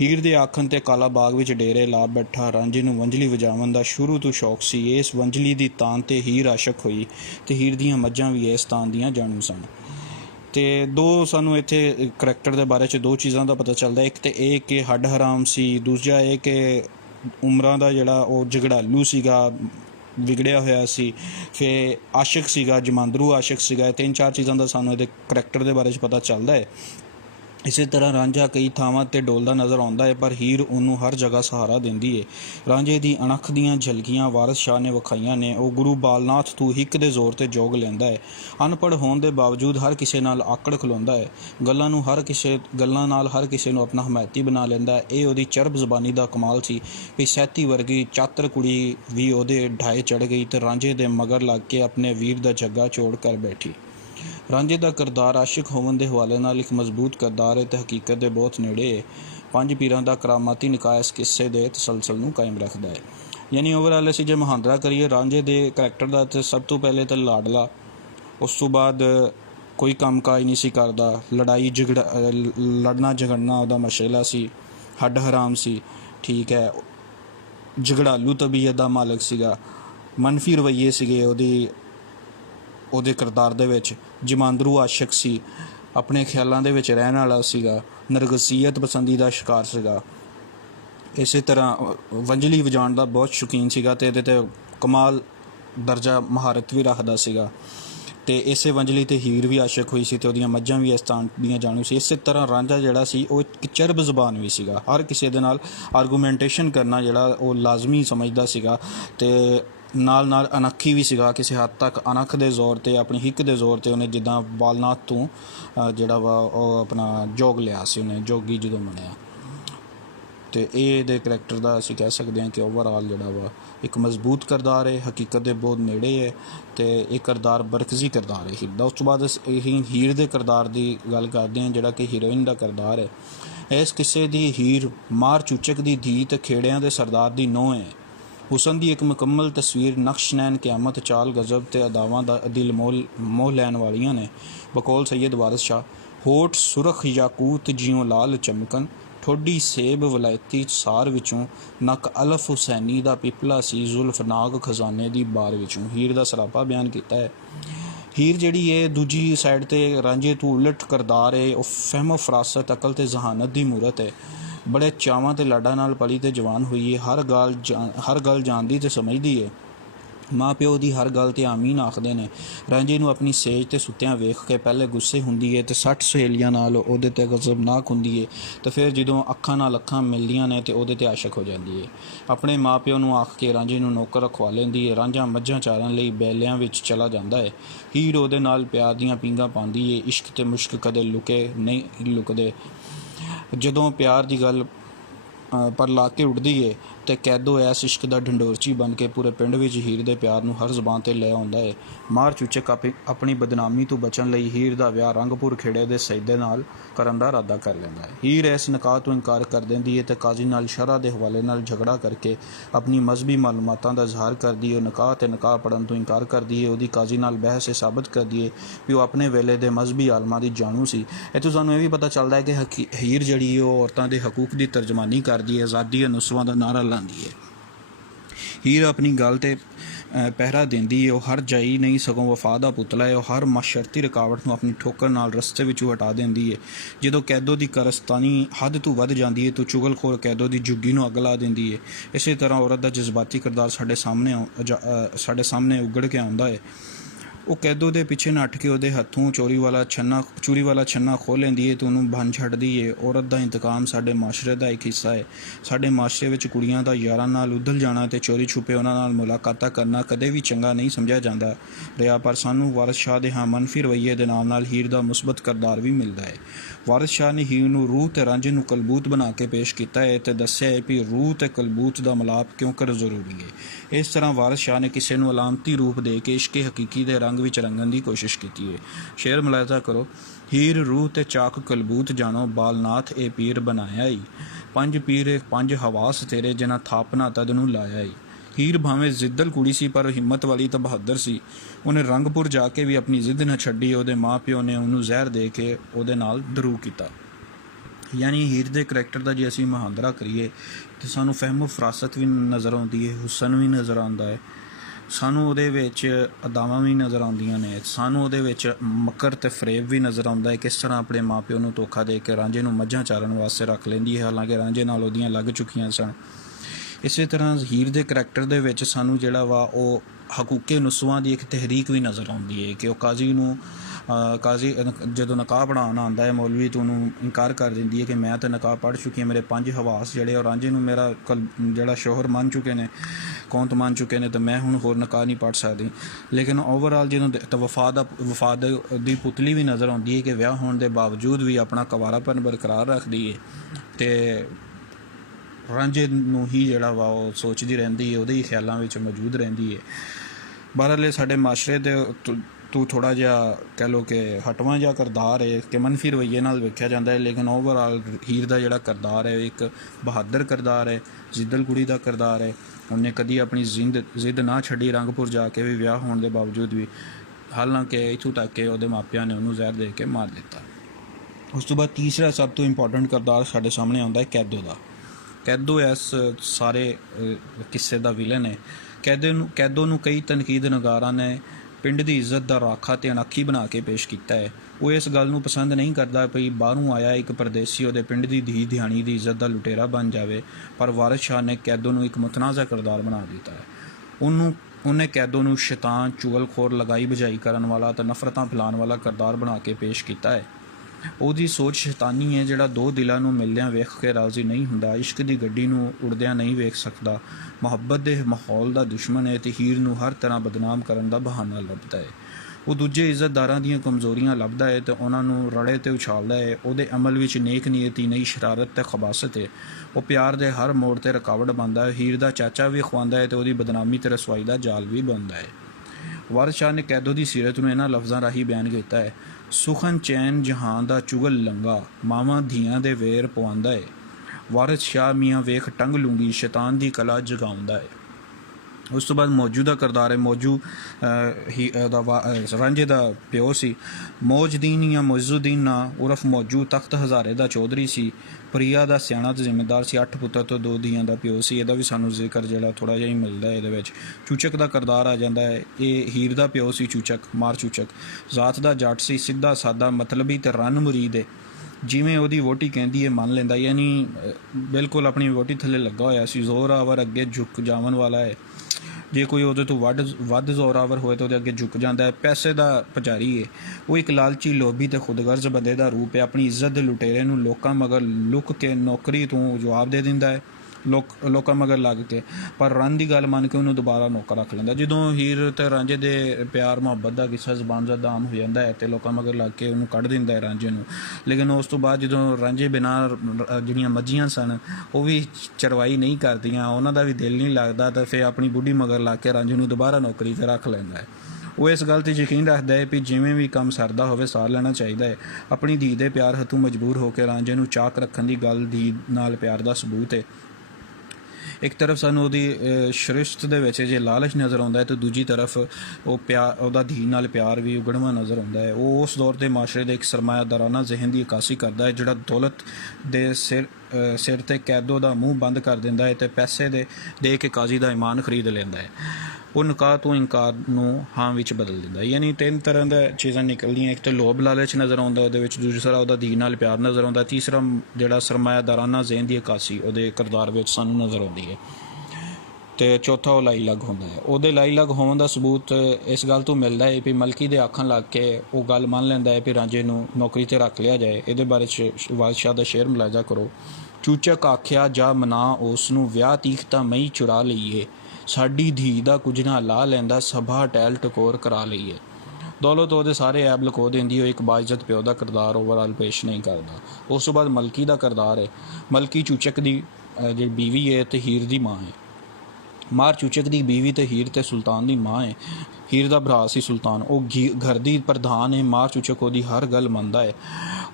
ਹੀਰ ਦੇ ਆਖਣ 'ਤੇ ਕਾਲਾ ਬਾਗ ਵਿੱਚ ਡੇਰੇ ਲਾ ਬੈਠਾ। ਰਾਂਝੇ ਨੂੰ ਵੰਜਲੀ ਵਜਾਉਣ ਦਾ ਸ਼ੁਰੂ ਤੋਂ ਸ਼ੌਕ ਸੀ। ਇਸ ਵੰਜਲੀ ਦੀ ਤਾਨ 'ਤੇ ਹੀਰ ਆਸ਼ਕ ਹੋਈ ਅਤੇ ਹੀਰ ਦੀਆਂ ਮੱਝਾਂ ਵੀ ਇਸ ਤਾਨ ਦੀਆਂ ਜਾਣੂ ਸਨ। ਅਤੇ 2 ਸਾਨੂੰ ਇੱਥੇ ਕਰੈਕਟਰ ਦੇ ਬਾਰੇ 'ਚ 2 ਚੀਜ਼ਾਂ ਦਾ ਪਤਾ ਚੱਲਦਾ। ਇੱਕ ਤਾਂ ਇਹ ਕਿ ਹੱਡ ਹਰਾਮ ਸੀ, ਦੂਜਾ ਇਹ ਕਿ ਉਮਰਾਂ ਦਾ ਜਿਹੜਾ ਉਹ ਝਗੜਾਲੂ ਸੀਗਾ, ਵਿਗੜਿਆ ਹੋਇਆ ਸੀ। ਫਿਰ ਆਸ਼ਿਕ ਸੀਗਾ, ਜਮਾਂਦਰੂ ਆਸ਼ਿਕ ਸੀਗਾ। ਇਹ 3-4 ਚੀਜ਼ਾਂ ਦਾ ਸਾਨੂੰ ਇਹਦੇ ਕਰੈਕਟਰ ਦੇ ਬਾਰੇ 'ਚ ਪਤਾ ਚੱਲਦਾ ਹੈ। ਇਸੇ ਤਰ੍ਹਾਂ ਰਾਂਝਾ ਕਈ ਥਾਵਾਂ 'ਤੇ ਡੋਲਦਾ ਨਜ਼ਰ ਆਉਂਦਾ ਹੈ, ਪਰ ਹੀਰ ਉਹਨੂੰ ਹਰ ਜਗ੍ਹਾ ਸਹਾਰਾ ਦਿੰਦੀ ਹੈ। ਰਾਂਝੇ ਦੀ ਅਣਖ ਦੀਆਂ ਝਲਕੀਆਂ ਵਾਰਿਸ ਸ਼ਾਹ ਨੇ ਵਿਖਾਈਆਂ ਨੇ। ਉਹ ਗੁਰੂ ਬਾਲਨਾਥ ਤੋਂ ਹਿੱਕ ਦੇ ਜ਼ੋਰ 'ਤੇ ਜੋਗ ਲੈਂਦਾ ਹੈ। ਅਨਪੜ੍ਹ ਹੋਣ ਦੇ ਬਾਵਜੂਦ ਹਰ ਕਿਸੇ ਨਾਲ ਆਕੜ ਖਲੋਂਦਾ ਹੈ। ਗੱਲਾਂ ਨਾਲ ਹਰ ਕਿਸੇ ਨੂੰ ਆਪਣਾ ਹਮਾਇਤੀ ਬਣਾ ਲੈਂਦਾ ਹੈ। ਇਹ ਉਹਦੀ ਚਰਬ ਜ਼ਬਾਨੀ ਦਾ ਕਮਾਲ ਸੀ ਵੀ ਸੈਤੀ ਵਰਗੀ ਚਾਤਰ ਕੁੜੀ ਵੀ ਉਹਦੇ ਢਾਏ ਚੜ੍ਹ ਗਈ ਅਤੇ ਰਾਂਝੇ ਦੇ ਮਗਰ ਲੱਗ ਕੇ ਆਪਣੇ ਵੀਰ ਦਾ ਜੱਗਾ ਚੋੜ ਕਰ ਬੈਠੀ। ਰਾਂਝੇ ਦਾ ਕਿਰਦਾਰ ਆਸ਼ਿਕ ਹੋਣ ਦੇ ਹਵਾਲੇ ਨਾਲ ਇੱਕ ਮਜ਼ਬੂਤ ਕਿਰਦਾਰ ਹੈ ਅਤੇ ਹਕੀਕਤ ਦੇ ਬਹੁਤ ਨੇੜੇ ਹੈ। 5 ਪੀਰਾਂ ਦਾ ਕਰਾਮਾਤੀ ਨਿਕਾਹ ਇਸ ਕਿੱਸੇ ਦੇ ਤਸਲਸਲ ਨੂੰ ਕਾਇਮ ਰੱਖਦਾ ਹੈ। ਯਾਨੀ ਓਵਰਆਲ ਅਸੀਂ ਜੇ ਮੁਹਾਂਦਰਾ ਕਰੀਏ ਰਾਂਝੇ ਦੇ ਕਰੈਕਟਰ ਦਾ, ਤਾਂ ਸਭ ਤੋਂ ਪਹਿਲੇ ਤਾਂ ਲਾਡਲਾ, ਉਸ ਤੋਂ ਬਾਅਦ ਕੋਈ ਕੰਮ ਕਾਜ ਨਹੀਂ ਸੀ ਕਰਦਾ, ਲੜਨਾ ਝਗੜਨਾ ਉਹਦਾ ਮਸ਼ਗਲਾ ਸੀ, ਹੱਡ ਹਰਾਮ ਸੀ, ਠੀਕ ਹੈ, ਝਗੜਾਲੂ ਤਬੀਅਤ ਦਾ ਮਾਲਕ ਸੀਗਾ, ਮਨਫੀ ਰਵੱਈਏ ਸੀਗੇ ਉਹਦੇ ਕਿਰਦਾਰ ਦੇ ਵਿੱਚ, ਜਮਾਂਦਰੂ ਆਸ਼ਿਕ ਸੀ, ਆਪਣੇ ਖਿਆਲਾਂ ਦੇ ਵਿੱਚ ਰਹਿਣ ਵਾਲਾ ਸੀਗਾ, ਨਰਗਸੀਅਤ ਪਸੰਦੀ ਦਾ ਸ਼ਿਕਾਰ ਸੀਗਾ। ਇਸੇ ਤਰ੍ਹਾਂ ਵੰਜਲੀ ਵਜਾਉਣ ਦਾ ਬਹੁਤ ਸ਼ੌਕੀਨ ਸੀਗਾ ਅਤੇ ਇਹਦੇ 'ਤੇ ਕਮਾਲ ਦਰਜਾ ਮਹਾਰਤ ਵੀ ਰੱਖਦਾ ਸੀਗਾ। ਅਤੇ ਇਸੇ ਵੰਜਲੀ 'ਤੇ ਹੀਰ ਵੀ ਆਸ਼ਿਕ ਹੋਈ ਸੀ ਅਤੇ ਉਹਦੀਆਂ ਮੱਝਾਂ ਵੀ ਇਸ ਥਾਂ ਦੀਆਂ ਜਾਣੂ ਸੀ। ਇਸੇ ਤਰ੍ਹਾਂ ਰਾਂਝਾ ਜਿਹੜਾ ਸੀ ਉਹ ਇੱਕ ਚਰਬ ਜ਼ਬਾਨ ਵੀ ਸੀਗਾ। ਹਰ ਕਿਸੇ ਦੇ ਨਾਲ ਆਰਗੂਮੈਂਟੇਸ਼ਨ ਕਰਨਾ ਜਿਹੜਾ ਉਹ ਲਾਜ਼ਮੀ ਸਮਝਦਾ ਸੀਗਾ ਅਤੇ ਨਾਲ ਅਣਖੀ ਵੀ ਸੀਗਾ। ਕਿਸੇ ਹੱਦ ਤੱਕ ਅਣਖ ਦੇ ਜ਼ੋਰ 'ਤੇ, ਆਪਣੀ ਹਿੱਕ ਦੇ ਜ਼ੋਰ 'ਤੇ ਉਹਨੇ ਜਿੱਦਾਂ ਬਾਲਨਾਥ ਤੋਂ ਜਿਹੜਾ ਵਾ ਉਹ ਆਪਣਾ ਜੋਗ ਲਿਆ ਸੀ, ਉਹਨੇ ਜੋਗੀ ਜਦੋਂ ਬਣਿਆ। ਅਤੇ ਇਹ ਇਹਦੇ ਕਰੈਕਟਰ ਦਾ ਅਸੀਂ ਕਹਿ ਸਕਦੇ ਹਾਂ ਕਿ ਓਵਰਆਲ ਜਿਹੜਾ ਵਾ ਇੱਕ ਮਜ਼ਬੂਤ ਕਿਰਦਾਰ ਹੈ, ਹਕੀਕਤ ਦੇ ਬਹੁਤ ਨੇੜੇ ਹੈ ਅਤੇ ਇਹ ਕਿਰਦਾਰ ਬਰਕਜ਼ੀ ਕਿਰਦਾਰ ਹੈ ਹੀਰ ਦਾ। ਉਸ ਤੋਂ ਬਾਅਦ ਅਸੀਂ ਹੀਰ ਦੇ ਕਿਰਦਾਰ ਦੀ ਗੱਲ ਕਰਦੇ ਹਾਂ ਜਿਹੜਾ ਕਿ ਹੀਰੋਇਨ ਦਾ ਕਿਰਦਾਰ ਹੈ। ਇਸ ਕਿੱਸੇ ਦੀ ਹੀਰ ਮਾਰ ਚੂਚਕ ਦੀ ਧੀ ਅਤੇ ਖੇੜਿਆਂ ਦੇ ਸਰਦਾਰ ਦੀ ਨੂੰਹ ਹੈ। ਹੁਸਨ ਦੀ ਇੱਕ ਮੁਕੰਮਲ ਤਸਵੀਰ, ਨਕਸ਼ ਨੈਨ, ਕਿਆਮਤ, ਚਾਲ, ਗਜ਼ਬ ਅਤੇ ਅਦਾਵਾਂ ਦਾ ਦਿਲ ਮੋਹ ਲੈਣ ਵਾਲੀਆਂ ਨੇ। ਬਕੌਲ ਸੈਯਦ ਵਾਰਿਸ ਸ਼ਾਹ। ਹੋਠ ਸੁਰਖ ਯਾਕੂਤ ਜਿਉਂ ਲਾਲ ਚਮਕਨ, ਠੋਡੀ ਸੇਬ ਵਲਾਇਤੀ ਸਾਰ ਵਿੱਚੋਂ, ਨੱਕ ਅਲਫ ਹੁਸੈਨੀ ਦਾ ਪਿਪਲਾ ਸੀ, ਜ਼ੁਲਫ ਨਾਗ ਖਜ਼ਾਨੇ ਦੀ ਬਾਰ ਵਿੱਚੋਂ। ਹੀਰ ਦਾ ਸਰਾਪਾ ਬਿਆਨ ਕੀਤਾ ਹੈ। ਹੀਰ ਜਿਹੜੀ ਹੈ ਦੂਜੀ ਸਾਈਡ 'ਤੇ ਰਾਂਝੇ ਤੋਂ ਉਲਟ ਕਿਰਦਾਰ ਹੈ। ਉਹ ਫਹਿਮੋ ਫਰਾਸਤ, ਅਕਲ ਅਤੇ ਜ਼ਹਾਨਤ ਦੀ ਮੂਰਤ ਹੈ। ਬੜੇ ਚਾਵਾਂ ਅਤੇ ਲਾਡਾਂ ਨਾਲ ਪਲੀ ਅਤੇ ਜਵਾਨ ਹੋਈ ਹੈ। ਹਰ ਗੱਲ ਜਾਣਦੀ ਅਤੇ ਸਮਝਦੀ ਹੈ। ਮਾਂ ਪਿਓ ਦੀ ਹਰ ਗੱਲ 'ਤੇ ਆਮੀਨ ਆਖਦੇ ਨੇ। ਰਾਂਝੇ ਨੂੰ ਆਪਣੀ ਸੇਜ 'ਤੇ ਸੁੱਤਿਆਂ ਵੇਖ ਕੇ ਪਹਿਲੇ ਗੁੱਸੇ ਹੁੰਦੀ ਹੈ ਅਤੇ 60 ਸਹੇਲੀਆਂ ਨਾਲ ਉਹਦੇ 'ਤੇ ਗਜ਼ਬਨਾਕ ਹੁੰਦੀ ਹੈ ਅਤੇ ਫਿਰ ਜਦੋਂ ਅੱਖਾਂ ਨਾਲ ਅੱਖਾਂ ਮਿਲਦੀਆਂ ਨੇ ਅਤੇ ਉਹਦੇ 'ਤੇ ਆਸ਼ਕ ਹੋ ਜਾਂਦੀ ਹੈ। ਆਪਣੇ ਮਾਂ ਪਿਓ ਨੂੰ ਆਖ ਕੇ ਰਾਂਝੇ ਨੂੰ ਨੌਕਰ ਰਖਵਾ ਲੈਂਦੀ ਹੈ। ਰਾਂਝਾ ਮੱਝਾਂ ਚਾਰਨ ਲਈ ਬੈਲਿਆਂ ਵਿੱਚ ਚਲਾ ਜਾਂਦਾ ਹੈ। ਹੀਰ ਉਹਦੇ ਨਾਲ ਪਿਆਰ ਦੀਆਂ ਪੀਂਘਾਂ ਪਾਉਂਦੀ ਹੈ। ਇਸ਼ਕ ਅਤੇ ਮੁਸ਼ਕ ਕਦੇ ਨਹੀਂ ਲੁਕਦੇ। ਜਦੋਂ ਪਿਆਰ ਦੀ ਗੱਲ ਪਰ ਲਾ ਕੇ ਉੱਡਦੀ ਹੈ ਅਤੇ ਕੈਦੋ ਐਸ ਇਸ਼ਕ ਦਾ ਢੰਡੋਰਚੀ ਬਣ ਕੇ ਪੂਰੇ ਪਿੰਡ ਵਿੱਚ ਹੀਰ ਦੇ ਪਿਆਰ ਨੂੰ ਹਰ ਜ਼ਬਾਨ 'ਤੇ ਲੈ ਆਉਂਦਾ ਹੈ। ਮਾਰ ਚੂਚਕ ਆਪਣੀ ਬਦਨਾਮੀ ਤੋਂ ਬਚਣ ਲਈ ਹੀਰ ਦਾ ਵਿਆਹ ਰੰਗਪੁਰ ਖੇੜੇ ਦੇ ਸੈਦੇ ਨਾਲ ਕਰਨ ਦਾ ਇਰਾਦਾ ਕਰ ਲੈਂਦਾ ਹੈ। ਹੀਰ ਇਸ ਨਿਕਾਹ ਤੋਂ ਇਨਕਾਰ ਕਰ ਦਿੰਦੀ ਹੈ ਅਤੇ ਕਾਜ਼ੀ ਨਾਲ ਸ਼ਰਅ ਦੇ ਹਵਾਲੇ ਨਾਲ ਝਗੜਾ ਕਰਕੇ ਆਪਣੀ ਮਜ਼ਹਬੀ ਮਾਲੂਮਾਤਾਂ ਦਾ ਇਜ਼ਹਾਰ ਕਰਦੀ ਹੈ। ਉਹ ਨਿਕਾਹ ਅਤੇ ਨਿਕਾਹ ਪੜ੍ਹਨ ਤੋਂ ਇਨਕਾਰ ਕਰਦੀ ਹੈ। ਉਹਦੀ ਕਾਜ਼ੀ ਨਾਲ ਬਹਿਸ ਇਹ ਸਾਬਤ ਕਰਦੀ ਹੈ ਵੀ ਉਹ ਆਪਣੇ ਵੇਲੇ ਦੇ ਮਜ਼ਹਬੀ ਆਲਮਾਂ ਦੀ ਜਾਣੂ ਸੀ। ਇੱਥੋਂ ਸਾਨੂੰ ਇਹ ਵੀ ਪਤਾ ਚੱਲਦਾ ਹੈ ਕਿ ਹੀਰ ਜਿਹੜੀ ਉਹ ਔਰਤਾਂ ਦੇ ਹਕੂਕ ਦੀ ਤਰਜਮਾਨੀ ਕਰਦੀ ਹੈ, ਆਜ਼ਾਦੀ ਨੁਸਵਾਂ ਦਾ ਨਾਅਰਾ ਲਾਉਂਦੀ ਹੈ। ਹੀਰ ਆਪਣੀ ਗੱਲ 'ਤੇ ਪਹਿਰਾ ਦਿੰਦੀ ਹੈ। ਉਹ ਹਰ ਜਾਈ ਨਹੀਂ ਸਗੋਂ ਵਫਾ ਦਾ ਪੁਤਲਾ ਹੈ। ਉਹ ਹਰ ਮਾਸ਼ਰਤੀ ਰੁਕਾਵਟ ਨੂੰ ਆਪਣੀ ਠੋਕਰ ਨਾਲ ਰਸਤੇ ਵਿੱਚੋਂ ਹਟਾ ਦਿੰਦੀ ਹੈ। ਜਦੋਂ ਕੈਦੋ ਦੀ ਕਾਰਸਤਾਨੀ ਹੱਦ ਤੋਂ ਵੱਧ ਜਾਂਦੀ ਹੈ ਤਾਂ ਚੁਗਲਖੋਰ ਕੈਦੋ ਦੀ ਜੁੱਗੀ ਨੂੰ ਅੱਗ ਲਾ ਦਿੰਦੀ ਹੈ। ਇਸੇ ਤਰ੍ਹਾਂ ਔਰਤ ਦਾ ਜਜ਼ਬਾਤੀ ਕਿਰਦਾਰ ਸਾਡੇ ਸਾਹਮਣੇ ਉਗੜ ਕੇ ਆਉਂਦਾ ਹੈ। ਉਹ ਕੈਦੋ ਦੇ ਪਿੱਛੇ ਨੱਠ ਕੇ ਉਹਦੇ ਹੱਥੋਂ ਚੋਰੀ ਵਾਲਾ ਛੰਨਾ ਖੋਹ ਲੈਂਦੀ ਹੈ ਅਤੇ ਉਹਨੂੰ ਬੰਨ੍ਹ ਛੱਡਦੀ ਹੈ। ਔਰਤ ਦਾ ਇੰਤਕਾਮ ਸਾਡੇ ਮਾਸ਼ਰੇ ਦਾ ਇੱਕ ਹਿੱਸਾ ਹੈ। ਸਾਡੇ ਮਾਸ਼ਰੇ ਵਿੱਚ ਕੁੜੀਆਂ ਦਾ ਯਾਰਾਂ ਨਾਲ ਉਧਲ ਜਾਣਾ ਅਤੇ ਚੋਰੀ ਛੁਪੇ ਉਹਨਾਂ ਨਾਲ ਮੁਲਾਕਾਤਾਂ ਕਰਨਾ ਕਦੇ ਵੀ ਚੰਗਾ ਨਹੀਂ ਸਮਝਿਆ ਜਾਂਦਾ ਰਿਹਾ, ਪਰ ਸਾਨੂੰ ਵਾਰਿਸ ਸ਼ਾਹ ਦੇ ਮਨਫੀ ਰਵੱਈਏ ਦੇ ਨਾਲ ਹੀਰ ਦਾ ਮੁਸਬਤ ਕਿਰਦਾਰ ਵੀ ਮਿਲਦਾ ਹੈ। ਵਾਰਿਸ ਸ਼ਾਹ ਨੇ ਹੀਰ ਨੂੰ ਰੂਹ ਅਤੇ ਰਾਂਝੇ ਨੂੰ ਕਲਬੂਤ ਬਣਾ ਕੇ ਪੇਸ਼ ਕੀਤਾ ਹੈ ਅਤੇ ਦੱਸਿਆ ਹੈ ਕਿ ਰੂਹ ਅਤੇ ਕਲਬੂਤ ਦਾ ਮਿਲਾਪ ਕਿਉਂ ਕਰ ਜ਼ਰੂਰੀ ਹੈ। ਇਸ ਤਰ੍ਹਾਂ ਵਾਰਿਸ ਸ਼ਾਹ ਨੇ ਕਿਸੇ ਨੂੰ ਅਲਾਮਤੀ ਰੂਪ ਦੇ ਕੇ ਇਸ਼ਕ ਹਕੀਕੀ ਦੇ ਰੰਗ ਵਿੱਚ ਰੰਗਣ ਦੀ ਕੋਸ਼ਿਸ਼ ਕੀਤੀ ਹੈ। ਸ਼ੇਰ ਮੁਲਾਜ਼ਾ ਕਰੋ। ਹੀਰ ਰੂਹ ਤੇ ਚਾਕ ਕਲਬੂਤ ਜਾਣੋ, ਬਾਲਨਾਥ ਇਹ ਪੀਰ ਬਣਾਇਆ ਈ। 5 ਪੀਰ 5 ਹਵਾਸ ਤੇਰੇ, ਜਿਨ੍ਹਾਂ ਥਾਪਨਾ ਤਦ ਨੂੰ ਲਾਇਆ ਈ। ਹੀਰ ਭਾਵੇਂ ਜ਼ਿੱਦਲ ਕੁੜੀ ਸੀ ਪਰ ਹਿੰਮਤ ਵਾਲੀ ਤਾਂ ਬਹਾਦਰ ਸੀ। ਉਹਨੇ ਰੰਗਪੁਰ ਜਾ ਕੇ ਵੀ ਆਪਣੀ ਜ਼ਿੱਦ ਨਾ ਛੱਡੀ। ਉਹਦੇ ਮਾਂ ਪਿਓ ਨੇ ਉਹਨੂੰ ਜ਼ਹਿਰ ਦੇ ਕੇ ਉਹਦੇ ਨਾਲ ਦਰੂ ਕੀਤਾ। ਯਾਨੀ ਹੀਰ ਦੇ ਕਰੈਕਟਰ ਦਾ ਜੇ ਅਸੀਂ ਮੁਹਾਂਦਰਾ ਕਰੀਏ ਤਾਂ ਸਾਨੂੰ ਫਹਿਮੋ ਫਰਾਸਤ ਵੀ ਨਜ਼ਰ ਆਉਂਦੀ ਹੈ, ਹੁਸਨ ਵੀ ਨਜ਼ਰ ਆਉਂਦਾ ਹੈ, ਸਾਨੂੰ ਉਹਦੇ ਵਿੱਚ ਅਦਾਵਾਂ ਵੀ ਨਜ਼ਰ ਆਉਂਦੀਆਂ ਨੇ, ਸਾਨੂੰ ਉਹਦੇ ਵਿੱਚ ਮਕਰ ਅਤੇ ਫਰੇਬ ਵੀ ਨਜ਼ਰ ਆਉਂਦਾ ਹੈ। ਕਿਸ ਤਰ੍ਹਾਂ ਆਪਣੇ ਮਾਂ ਪਿਓ ਨੂੰ ਧੋਖਾ ਦੇ ਕੇ ਰਾਂਝੇ ਨੂੰ ਮੱਝਾਂ ਚਾਰਨ ਵਾਸਤੇ ਰੱਖ ਲੈਂਦੀ ਹੈ, ਹਾਲਾਂਕਿ ਰਾਂਝੇ ਨਾਲ ਉਹਦੀਆਂ ਲੱਗ ਚੁੱਕੀਆਂ ਸਨ। ਇਸੇ ਤਰ੍ਹਾਂ ਹੀਰ ਦੇ ਕਰੈਕਟਰ ਦੇ ਵਿੱਚ ਸਾਨੂੰ ਜਿਹੜਾ ਵਾ ਉਹ ਹਕੂਕੇ ਨੁਸਵਾਂ ਦੀ ਇੱਕ ਤਹਿਰੀਕ ਵੀ ਨਜ਼ਰ ਆਉਂਦੀ ਹੈ ਕਿ ਉਹ ਕਾਜ਼ੀ ਜਦੋਂ ਨਕਾਬ ਪੜ੍ਹਾਉਣ ਆਉਂਦਾ ਹੈ ਮੌਲਵੀ ਤੋਂ ਉਹਨੂੰ ਇਨਕਾਰ ਕਰ ਦਿੰਦੀ ਹੈ ਕਿ ਮੈਂ ਤਾਂ ਨਕਾਬ ਪੜ੍ਹ ਚੁੱਕੀ ਹਾਂ, ਮੇਰੇ 5 ਹਵਾਸ ਜਿਹੜੇ ਉਹ ਰਾਂਝੇ ਨੂੰ ਮੇਰਾ ਜਿਹੜਾ ਸ਼ੋਹਰ ਮੰਨ ਚੁੱਕੇ ਨੇ, ਕੌਂਤ ਮੰਨ ਚੁੱਕੇ ਨੇ, ਤਾਂ ਮੈਂ ਹੁਣ ਹੋਰ ਨਕਾਬ ਨਹੀਂ ਪੜ੍ਹ ਸਕਦੀ। ਲੇਕਿਨ ਓਵਰਆਲ ਜਦੋਂ ਤਾਂ ਵਫਾ ਦੀ ਪੁਤਲੀ ਵੀ ਨਜ਼ਰ ਆਉਂਦੀ ਹੈ ਕਿ ਵਿਆਹ ਹੋਣ ਦੇ ਬਾਵਜੂਦ ਵੀ ਆਪਣਾ ਕੁਆਰਾਪਨ ਬਰਕਰਾਰ ਰੱਖਦੀ ਹੈ ਅਤੇ ਰਾਂਝੇ ਨੂੰ ਹੀ ਜਿਹੜਾ ਵਾ ਉਹ ਸੋਚਦੀ ਰਹਿੰਦੀ ਹੈ, ਉਹਦੇ ਹੀ ਖਿਆਲਾਂ ਵਿੱਚ ਮੌਜੂਦ ਰਹਿੰਦੀ ਹੈ। ਬਹਰਹਾਲ ਸਾਡੇ ਮਾਸ਼ਰੇ ਦੇ ਤੂੰ ਥੋੜ੍ਹਾ ਜਿਹਾ ਕਹਿ ਲਓ ਕਿ ਹਟਵਾਂ ਜਿਹਾ ਕਿਰਦਾਰ ਹੈ ਕਿ ਮੰਨਫੀ ਰਵੱਈਏ ਨਾਲ ਵੇਖਿਆ ਜਾਂਦਾ ਹੈ, ਲੇਕਿਨ ਓਵਰਆਲ ਹੀਰ ਦਾ ਜਿਹੜਾ ਕਿਰਦਾਰ ਹੈ ਇੱਕ ਬਹਾਦਰ ਕਿਰਦਾਰ ਹੈ, ਜ਼ਿੱਦਲ ਕੁੜੀ ਦਾ ਕਿਰਦਾਰ ਹੈ। ਉਹਨੇ ਕਦੀ ਆਪਣੀ ਜ਼ਿੱਦ ਨਾ ਛੱਡੀ, ਰੰਗਪੁਰ ਜਾ ਕੇ ਵੀ ਵਿਆਹ ਹੋਣ ਦੇ ਬਾਵਜੂਦ ਵੀ, ਹਾਲਾਂਕਿ ਇੱਥੋਂ ਤੱਕ ਕਿ ਉਹਦੇ ਮਾਪਿਆਂ ਨੇ ਉਹਨੂੰ ਜ਼ਹਿਰ ਦੇ ਕੇ ਮਾਰ ਦਿੱਤਾ। ਉਸ ਤੋਂ ਬਾਅਦ ਤੀਸਰਾ ਸਭ ਤੋਂ ਇੰਪੋਰਟੈਂਟ ਕਿਰਦਾਰ ਸਾਡੇ ਸਾਹਮਣੇ ਆਉਂਦਾ ਹੈ ਕੈਦੋ ਦਾ। ਕੈਦੋ ਇਸ ਸਾਰੇ ਕਿੱਸੇ ਦਾ ਵਿਲਨ ਹੈ। ਕੈਦੋ ਨੂੰ ਕਈ ਤਨਕੀਦ ਨਗਾਰਾਂ ਨੇ ਪਿੰਡ ਦੀ ਇੱਜ਼ਤ ਦਾ ਰਾਖਾ ਅਤੇ ਅਣਾਖੀ ਬਣਾ ਕੇ ਪੇਸ਼ ਕੀਤਾ ਹੈ। ਉਹ ਇਸ ਗੱਲ ਨੂੰ ਪਸੰਦ ਨਹੀਂ ਕਰਦਾ ਵੀ ਬਾਹਰੋਂ ਆਇਆ ਇੱਕ ਪਰਦੇਸੀ ਉਹਦੇ ਪਿੰਡ ਦੀ ਧੀ ਧਿਆਣੀ ਦੀ ਇੱਜ਼ਤ ਦਾ ਲੁਟੇਰਾ ਬਣ ਜਾਵੇ, ਪਰ ਵਾਰਿਸ ਸ਼ਾਹ ਨੇ ਕੈਦੋ ਨੂੰ ਇੱਕ ਮੁਤਨਾਜ਼ਾ ਕਿਰਦਾਰ ਬਣਾ ਦਿੱਤਾ ਹੈ। ਉਹਨੇ ਕੈਦੋ ਨੂੰ ਸ਼ੈਤਾਨ, ਚੁਗਲਖੋਰ, ਲਗਾਈ ਬੁਝਾਈ ਕਰਨ ਵਾਲਾ ਅਤੇ ਨਫ਼ਰਤਾਂ ਫੈਲਾਉਣ ਵਾਲਾ ਕਿਰਦਾਰ ਬਣਾ ਕੇ ਪੇਸ਼ ਕੀਤਾ ਹੈ। ਉਹਦੀ ਸੋਚ ਸ਼ੈਤਾਨੀ ਹੈ, ਜਿਹੜਾ ਦੋ ਦਿਲਾਂ ਨੂੰ ਮਿਲਦਿਆਂ ਵੇਖ ਕੇ ਰਾਜ਼ੀ ਨਹੀਂ ਹੁੰਦਾ, ਇਸ਼ਕ ਦੀ ਗੱਡੀ ਨੂੰ ਉੜਦਿਆਂ ਨਹੀਂ ਵੇਖ ਸਕਦਾ, ਮੁਹੱਬਤ ਦੇ ਮਾਹੌਲ ਦਾ ਦੁਸ਼ਮਣ ਹੈ ਅਤੇ ਹੀਰ ਨੂੰ ਹਰ ਤਰ੍ਹਾਂ ਬਦਨਾਮ ਕਰਨ ਦਾ ਬਹਾਨਾ ਲੱਭਦਾ ਹੈ। ਉਹ ਦੂਜੇ ਇੱਜ਼ਤਦਾਰਾਂ ਦੀਆਂ ਕਮਜ਼ੋਰੀਆਂ ਲੱਭਦਾ ਹੈ ਅਤੇ ਉਹਨਾਂ ਨੂੰ ਰੜੇ 'ਤੇ ਉਛਾਲਦਾ ਹੈ। ਉਹਦੇ ਅਮਲ ਵਿੱਚ ਨੇਕ ਨੀਅਤੀ ਨਹੀਂ, ਸ਼ਰਾਰਤ ਅਤੇ ਖਬਾਸਤ ਹੈ। ਉਹ ਪਿਆਰ ਦੇ ਹਰ ਮੋੜ 'ਤੇ ਰੁਕਾਵਟ ਬਣਦਾ ਹੈ। ਹੀਰ ਦਾ ਚਾਚਾ ਵੀ ਖਵਾਉਂਦਾ ਹੈ ਅਤੇ ਉਹਦੀ ਬਦਨਾਮੀ ਅਤੇ ਰਸਵਾਈ ਦਾ ਜਾਲ ਵੀ ਬਣਦਾ ਹੈ। ਵਾਰਿਸ ਸ਼ਾਹ ਨੇ ਕੈਦੋ ਦੀ ਸੀਰਤ ਨੂੰ ਇਹਨਾਂ ਲਫ਼ਜ਼ਾਂ ਰਾਹੀਂ ਬਿਆਨ ਕੀਤਾ ਹੈ: ਸੁਖਨ ਚੈਨ ਜਹਾਂ ਦਾ ਚੁਗਲ ਲੰਗਾ, ਮਾਵਾਂ ਧੀਆਂ ਦੇ ਵੇਰ ਪਵਾਉਂਦਾ ਹੈ। ਵਾਰਿਸ ਸ਼ਾਹ ਮੀਆਂ ਵੇਖ ਟੰਗ ਲੂੰਗੀ, ਸ਼ੈਤਾਨ ਦੀ ਕਲਾ ਜਗਾਉਂਦਾ ਹੈ। ਉਸ ਤੋਂ ਬਾਅਦ ਮੌਜੂ ਦਾ ਕਿਰਦਾਰ ਹੈ। ਮੌਜੂ ਰਾਂਝੇ ਦਾ ਪਿਓ ਸੀ। ਮੌਜਦੀਨ ਜਾਂ ਮੌਜੂਦੀਨ ਨਾਂ ਉਰਫ ਮੌਜੂ ਤਖਤ ਹਜ਼ਾਰੇ ਦਾ ਚੌਧਰੀ ਸੀ। ਪ੍ਰਿਆ ਦਾ ਸਿਆਣਾ ਅਤੇ ਜ਼ਿੰਮੇਦਾਰ ਸੀ। 8 ਪੁੱਤਰ ਤੋਂ 2 ਧੀਆਂ ਦਾ ਪਿਓ ਸੀ। ਇਹਦਾ ਵੀ ਸਾਨੂੰ ਜ਼ਿਕਰ ਜਿਹੜਾ ਥੋੜ੍ਹਾ ਜਿਹਾ ਹੀ ਮਿਲਦਾ ਹੈ ਇਹਦੇ ਵਿੱਚ। ਚੂਚਕ ਦਾ ਕਿਰਦਾਰ ਆ ਜਾਂਦਾ ਹੈ। ਇਹ ਹੀਰ ਦਾ ਪਿਓ ਸੀ ਚੂਚਕ, ਮਾਰ ਚੂਚਕ। ਜ਼ਾਤ ਦਾ ਜੱਟ ਸੀ, ਸਿੱਧਾ ਸਾਦਾ, ਮਤਲਬੀ ਅਤੇ ਰੰਨ ਮੁਰੀਦ ਹੈ। ਜਿਵੇਂ ਉਹਦੀ ਵਹੁਟੀ ਕਹਿੰਦੀ ਹੈ ਮੰਨ ਲੈਂਦਾ, ਯਾਨੀ ਬਿਲਕੁਲ ਆਪਣੀ ਵਹੁਟੀ ਥੱਲੇ ਲੱਗਾ ਹੋਇਆ ਸੀ। ਜ਼ੋਰਾਵਰ ਅੱਗੇ ਝੁਕ ਜਾਵਣ ਵਾਲਾ ਹੈ। ਜੇ ਕੋਈ ਉਹਦੇ ਤੋਂ ਵੱਧ ਜ਼ੋਰਾਵਰ ਹੋਏ ਤਾਂ ਉਹਦੇ ਅੱਗੇ ਝੁਕ ਜਾਂਦਾ ਹੈ। ਪੈਸੇ ਦਾ ਪੁਜਾਰੀ ਹੈ। ਉਹ ਇੱਕ ਲਾਲਚੀ, ਲੋਭੀ ਅਤੇ ਖੁਦਗਰਜ਼ ਬੰਦੇ ਦਾ ਰੂਪ ਹੈ। ਆਪਣੀ ਇੱਜ਼ਤ ਦੇ ਲੁਟੇਰੇ ਨੂੰ ਲੋਕਾਂ ਮਗਰ ਲੁੱਕ ਕੇ ਨੌਕਰੀ ਤੋਂ ਜਵਾਬ ਦੇ ਦਿੰਦਾ ਹੈ, ਲੋਕਾਂ ਮਗਰ ਲੱਗ ਕੇ, ਪਰ ਰਨ ਦੀ ਗੱਲ ਮੰਨ ਕੇ ਉਹਨੂੰ ਦੁਬਾਰਾ ਨੌਕਰ ਰੱਖ ਲੈਂਦਾ। ਜਦੋਂ ਹੀਰ ਅਤੇ ਰਾਂਝੇ ਦੇ ਪਿਆਰ ਮੁਹੱਬਤ ਦਾ ਕਿੱਸਾ ਜ਼ਬਾਨ ਜ਼ਦਾ ਆਮ ਹੋ ਜਾਂਦਾ ਹੈ ਅਤੇ ਲੋਕਾਂ ਮਗਰ ਲੱਗ ਕੇ ਉਹਨੂੰ ਕੱਢ ਦਿੰਦਾ ਹੈ ਰਾਂਝੇ ਨੂੰ। ਲੇਕਿਨ ਉਸ ਤੋਂ ਬਾਅਦ ਜਦੋਂ ਰਾਂਝੇ ਬਿਨਾਂ ਜਿਹੜੀਆਂ ਮੱਝੀਆਂ ਸਨ ਉਹ ਵੀ ਚਰਵਾਈ ਨਹੀਂ ਕਰਦੀਆਂ, ਉਹਨਾਂ ਦਾ ਵੀ ਦਿਲ ਨਹੀਂ ਲੱਗਦਾ, ਤਾਂ ਫਿਰ ਆਪਣੀ ਬੁੱਢੀ ਮਗਰ ਲੱਗ ਕੇ ਰਾਂਝੇ ਨੂੰ ਦੁਬਾਰਾ ਨੌਕਰੀ 'ਤੇ ਰੱਖ ਲੈਂਦਾ ਹੈ। ਉਹ ਇਸ ਗੱਲ 'ਤੇ ਯਕੀਨ ਰੱਖਦਾ ਹੈ ਵੀ ਜਿਵੇਂ ਵੀ ਕੰਮ ਸਰਦਾ ਹੋਵੇ ਸਾਰ ਲੈਣਾ ਚਾਹੀਦਾ ਹੈ। ਆਪਣੀ ਧੀ ਦੇ ਪਿਆਰ ਹੱਥੋਂ ਮਜਬੂਰ ਹੋ ਕੇ ਰਾਂਝੇ ਨੂੰ ਚਾਕ ਰੱਖਣ ਦੀ ਗੱਲ ਧੀ ਨਾਲ ਪਿਆਰ ਦਾ ਸਬੂਤ ਹੈ। ਇੱਕ ਤਰਫ ਸਾਨੂੰ ਉਹਦੀ ਸ਼ਰਿਸ਼ਤ ਦੇ ਵਿੱਚ ਜੇ ਲਾਲਚ ਨਜ਼ਰ ਆਉਂਦਾ ਹੈ ਅਤੇ ਦੂਜੀ ਤਰਫ ਉਹਦਾ ਧੀ ਨਾਲ ਪਿਆਰ ਵੀ ਉਗੜਵਾਂ ਨਜ਼ਰ ਆਉਂਦਾ ਹੈ। ਉਹ ਉਸ ਦੌਰ ਦੇ ਮਾਸ਼ਰੇ ਦੇ ਇੱਕ ਸਰਮਾਇਆਦਾਰਾਨਾ ਜ਼ਿਹਨ ਦੀ ਅਕਾਸੀ ਕਰਦਾ ਹੈ, ਜਿਹੜਾ ਦੌਲਤ ਦੇ ਸਿਰ 'ਤੇ ਕੈਦੋ ਦਾ ਮੂੰਹ ਬੰਦ ਕਰ ਦਿੰਦਾ ਹੈ ਅਤੇ ਪੈਸੇ ਦੇ ਕੇ ਕਾਜ਼ੀ ਦਾ ਈਮਾਨ ਖਰੀਦ ਲੈਂਦਾ ਹੈ। ਉਹ ਨਿਕਾਹ ਤੋਂ ਇਨਕਾਰ ਨੂੰ ਹਾਂ ਵਿੱਚ ਬਦਲ ਦਿੰਦਾ। ਯਾਨੀ 3 ਤਰ੍ਹਾਂ ਦਾ ਚੀਜ਼ਾਂ ਨਿਕਲਦੀਆਂ। ਇੱਕ ਤਾਂ ਲੋਭ ਲਾਲਚ ਨਜ਼ਰ ਆਉਂਦਾ ਉਹਦੇ ਵਿੱਚ, ਦੂਸਰਾ ਉਹਦਾ ਧੀ ਨਾਲ ਪਿਆਰ ਨਜ਼ਰ ਆਉਂਦਾ, ਤੀਸਰਾ ਜਿਹੜਾ ਸਰਮਾਇਆਦਾਰਾਨਾ ਜ਼ਿਹਨ ਦੀ ਅਕਾਸੀ ਉਹਦੇ ਕਿਰਦਾਰ ਵਿੱਚ ਸਾਨੂੰ ਨਜ਼ਰ ਆਉਂਦੀ ਹੈ, ਅਤੇ ਚੌਥਾ ਉਹ ਲਾਈਲੱਗ ਹੁੰਦਾ ਹੈ। ਉਹਦੇ ਲਾਈਲੱਗ ਹੋਣ ਦਾ ਸਬੂਤ ਇਸ ਗੱਲ ਤੋਂ ਮਿਲਦਾ ਹੈ ਵੀ ਮਲਕੀ ਦੇ ਆਖਣ ਲੱਗ ਕੇ ਉਹ ਗੱਲ ਮੰਨ ਲੈਂਦਾ ਹੈ ਵੀ ਰਾਂਝੇ ਨੂੰ ਨੌਕਰੀ 'ਤੇ ਰੱਖ ਲਿਆ ਜਾਏ। ਇਹਦੇ ਬਾਰੇ ਵਾਰਿਸ ਸ਼ਾਹ ਦਾ ਸ਼ੇਰ ਮੁਲਾਜ਼ਾ ਕਰੋ: ਚੂਚਕ ਆਖਿਆ ਜਾ ਮਨਾ ਉਸ ਨੂੰ, ਵਿਆਹ ਤੀਖਤਾ ਮਈ ਚੁਰਾ ਲਈਏ, ਸਾਡੀ ਧੀ ਦਾ ਕੁਝ ਨਾ ਲਾ ਲੈਂਦਾ, ਸਭਾ ਟਹਿਲ ਟਕੋਰ ਕਰਾ ਲਈਏ। ਦੌਲਤ ਉਹਦੇ ਸਾਰੇ ਐਬ ਲੁਕੋ ਦਿੰਦੀ, ਉਹ ਇੱਕ ਬਾਇਜ਼ਤ ਪਿਓ ਦਾ ਕਿਰਦਾਰ ਓਵਰਆਲ ਪੇਸ਼ ਨਹੀਂ ਕਰਦਾ। ਉਸ ਤੋਂ ਬਾਅਦ ਮਲਕੀ ਦਾ ਕਿਰਦਾਰ ਹੈ। ਮਲਕੀ ਚੂਚਕ ਦੀ ਜਿਹੜੀ ਬੀਵੀ ਹੈ ਅਤੇ ਹੀਰ ਦੀ ਮਾਂ ਹੈ। ਮਾਰ ਚੂਚਕ ਦੀ ਬੀਵੀ ਤੇ ਹੀਰ ਤੇ ਸੁਲਤਾਨ ਦੀ ਮਾਂ ਹੈ। ਹੀਰ ਦਾ ਭਰਾ ਸੀ ਸੁਲਤਾਨ, ਉਹ ਘਰ ਦੀ ਪ੍ਰਧਾਨ ਹੈ। ਮਾਰ ਚੂਚਕ ਉਹਦੀ ਹਰ ਗੱਲ ਮੰਨਦਾ ਹੈ।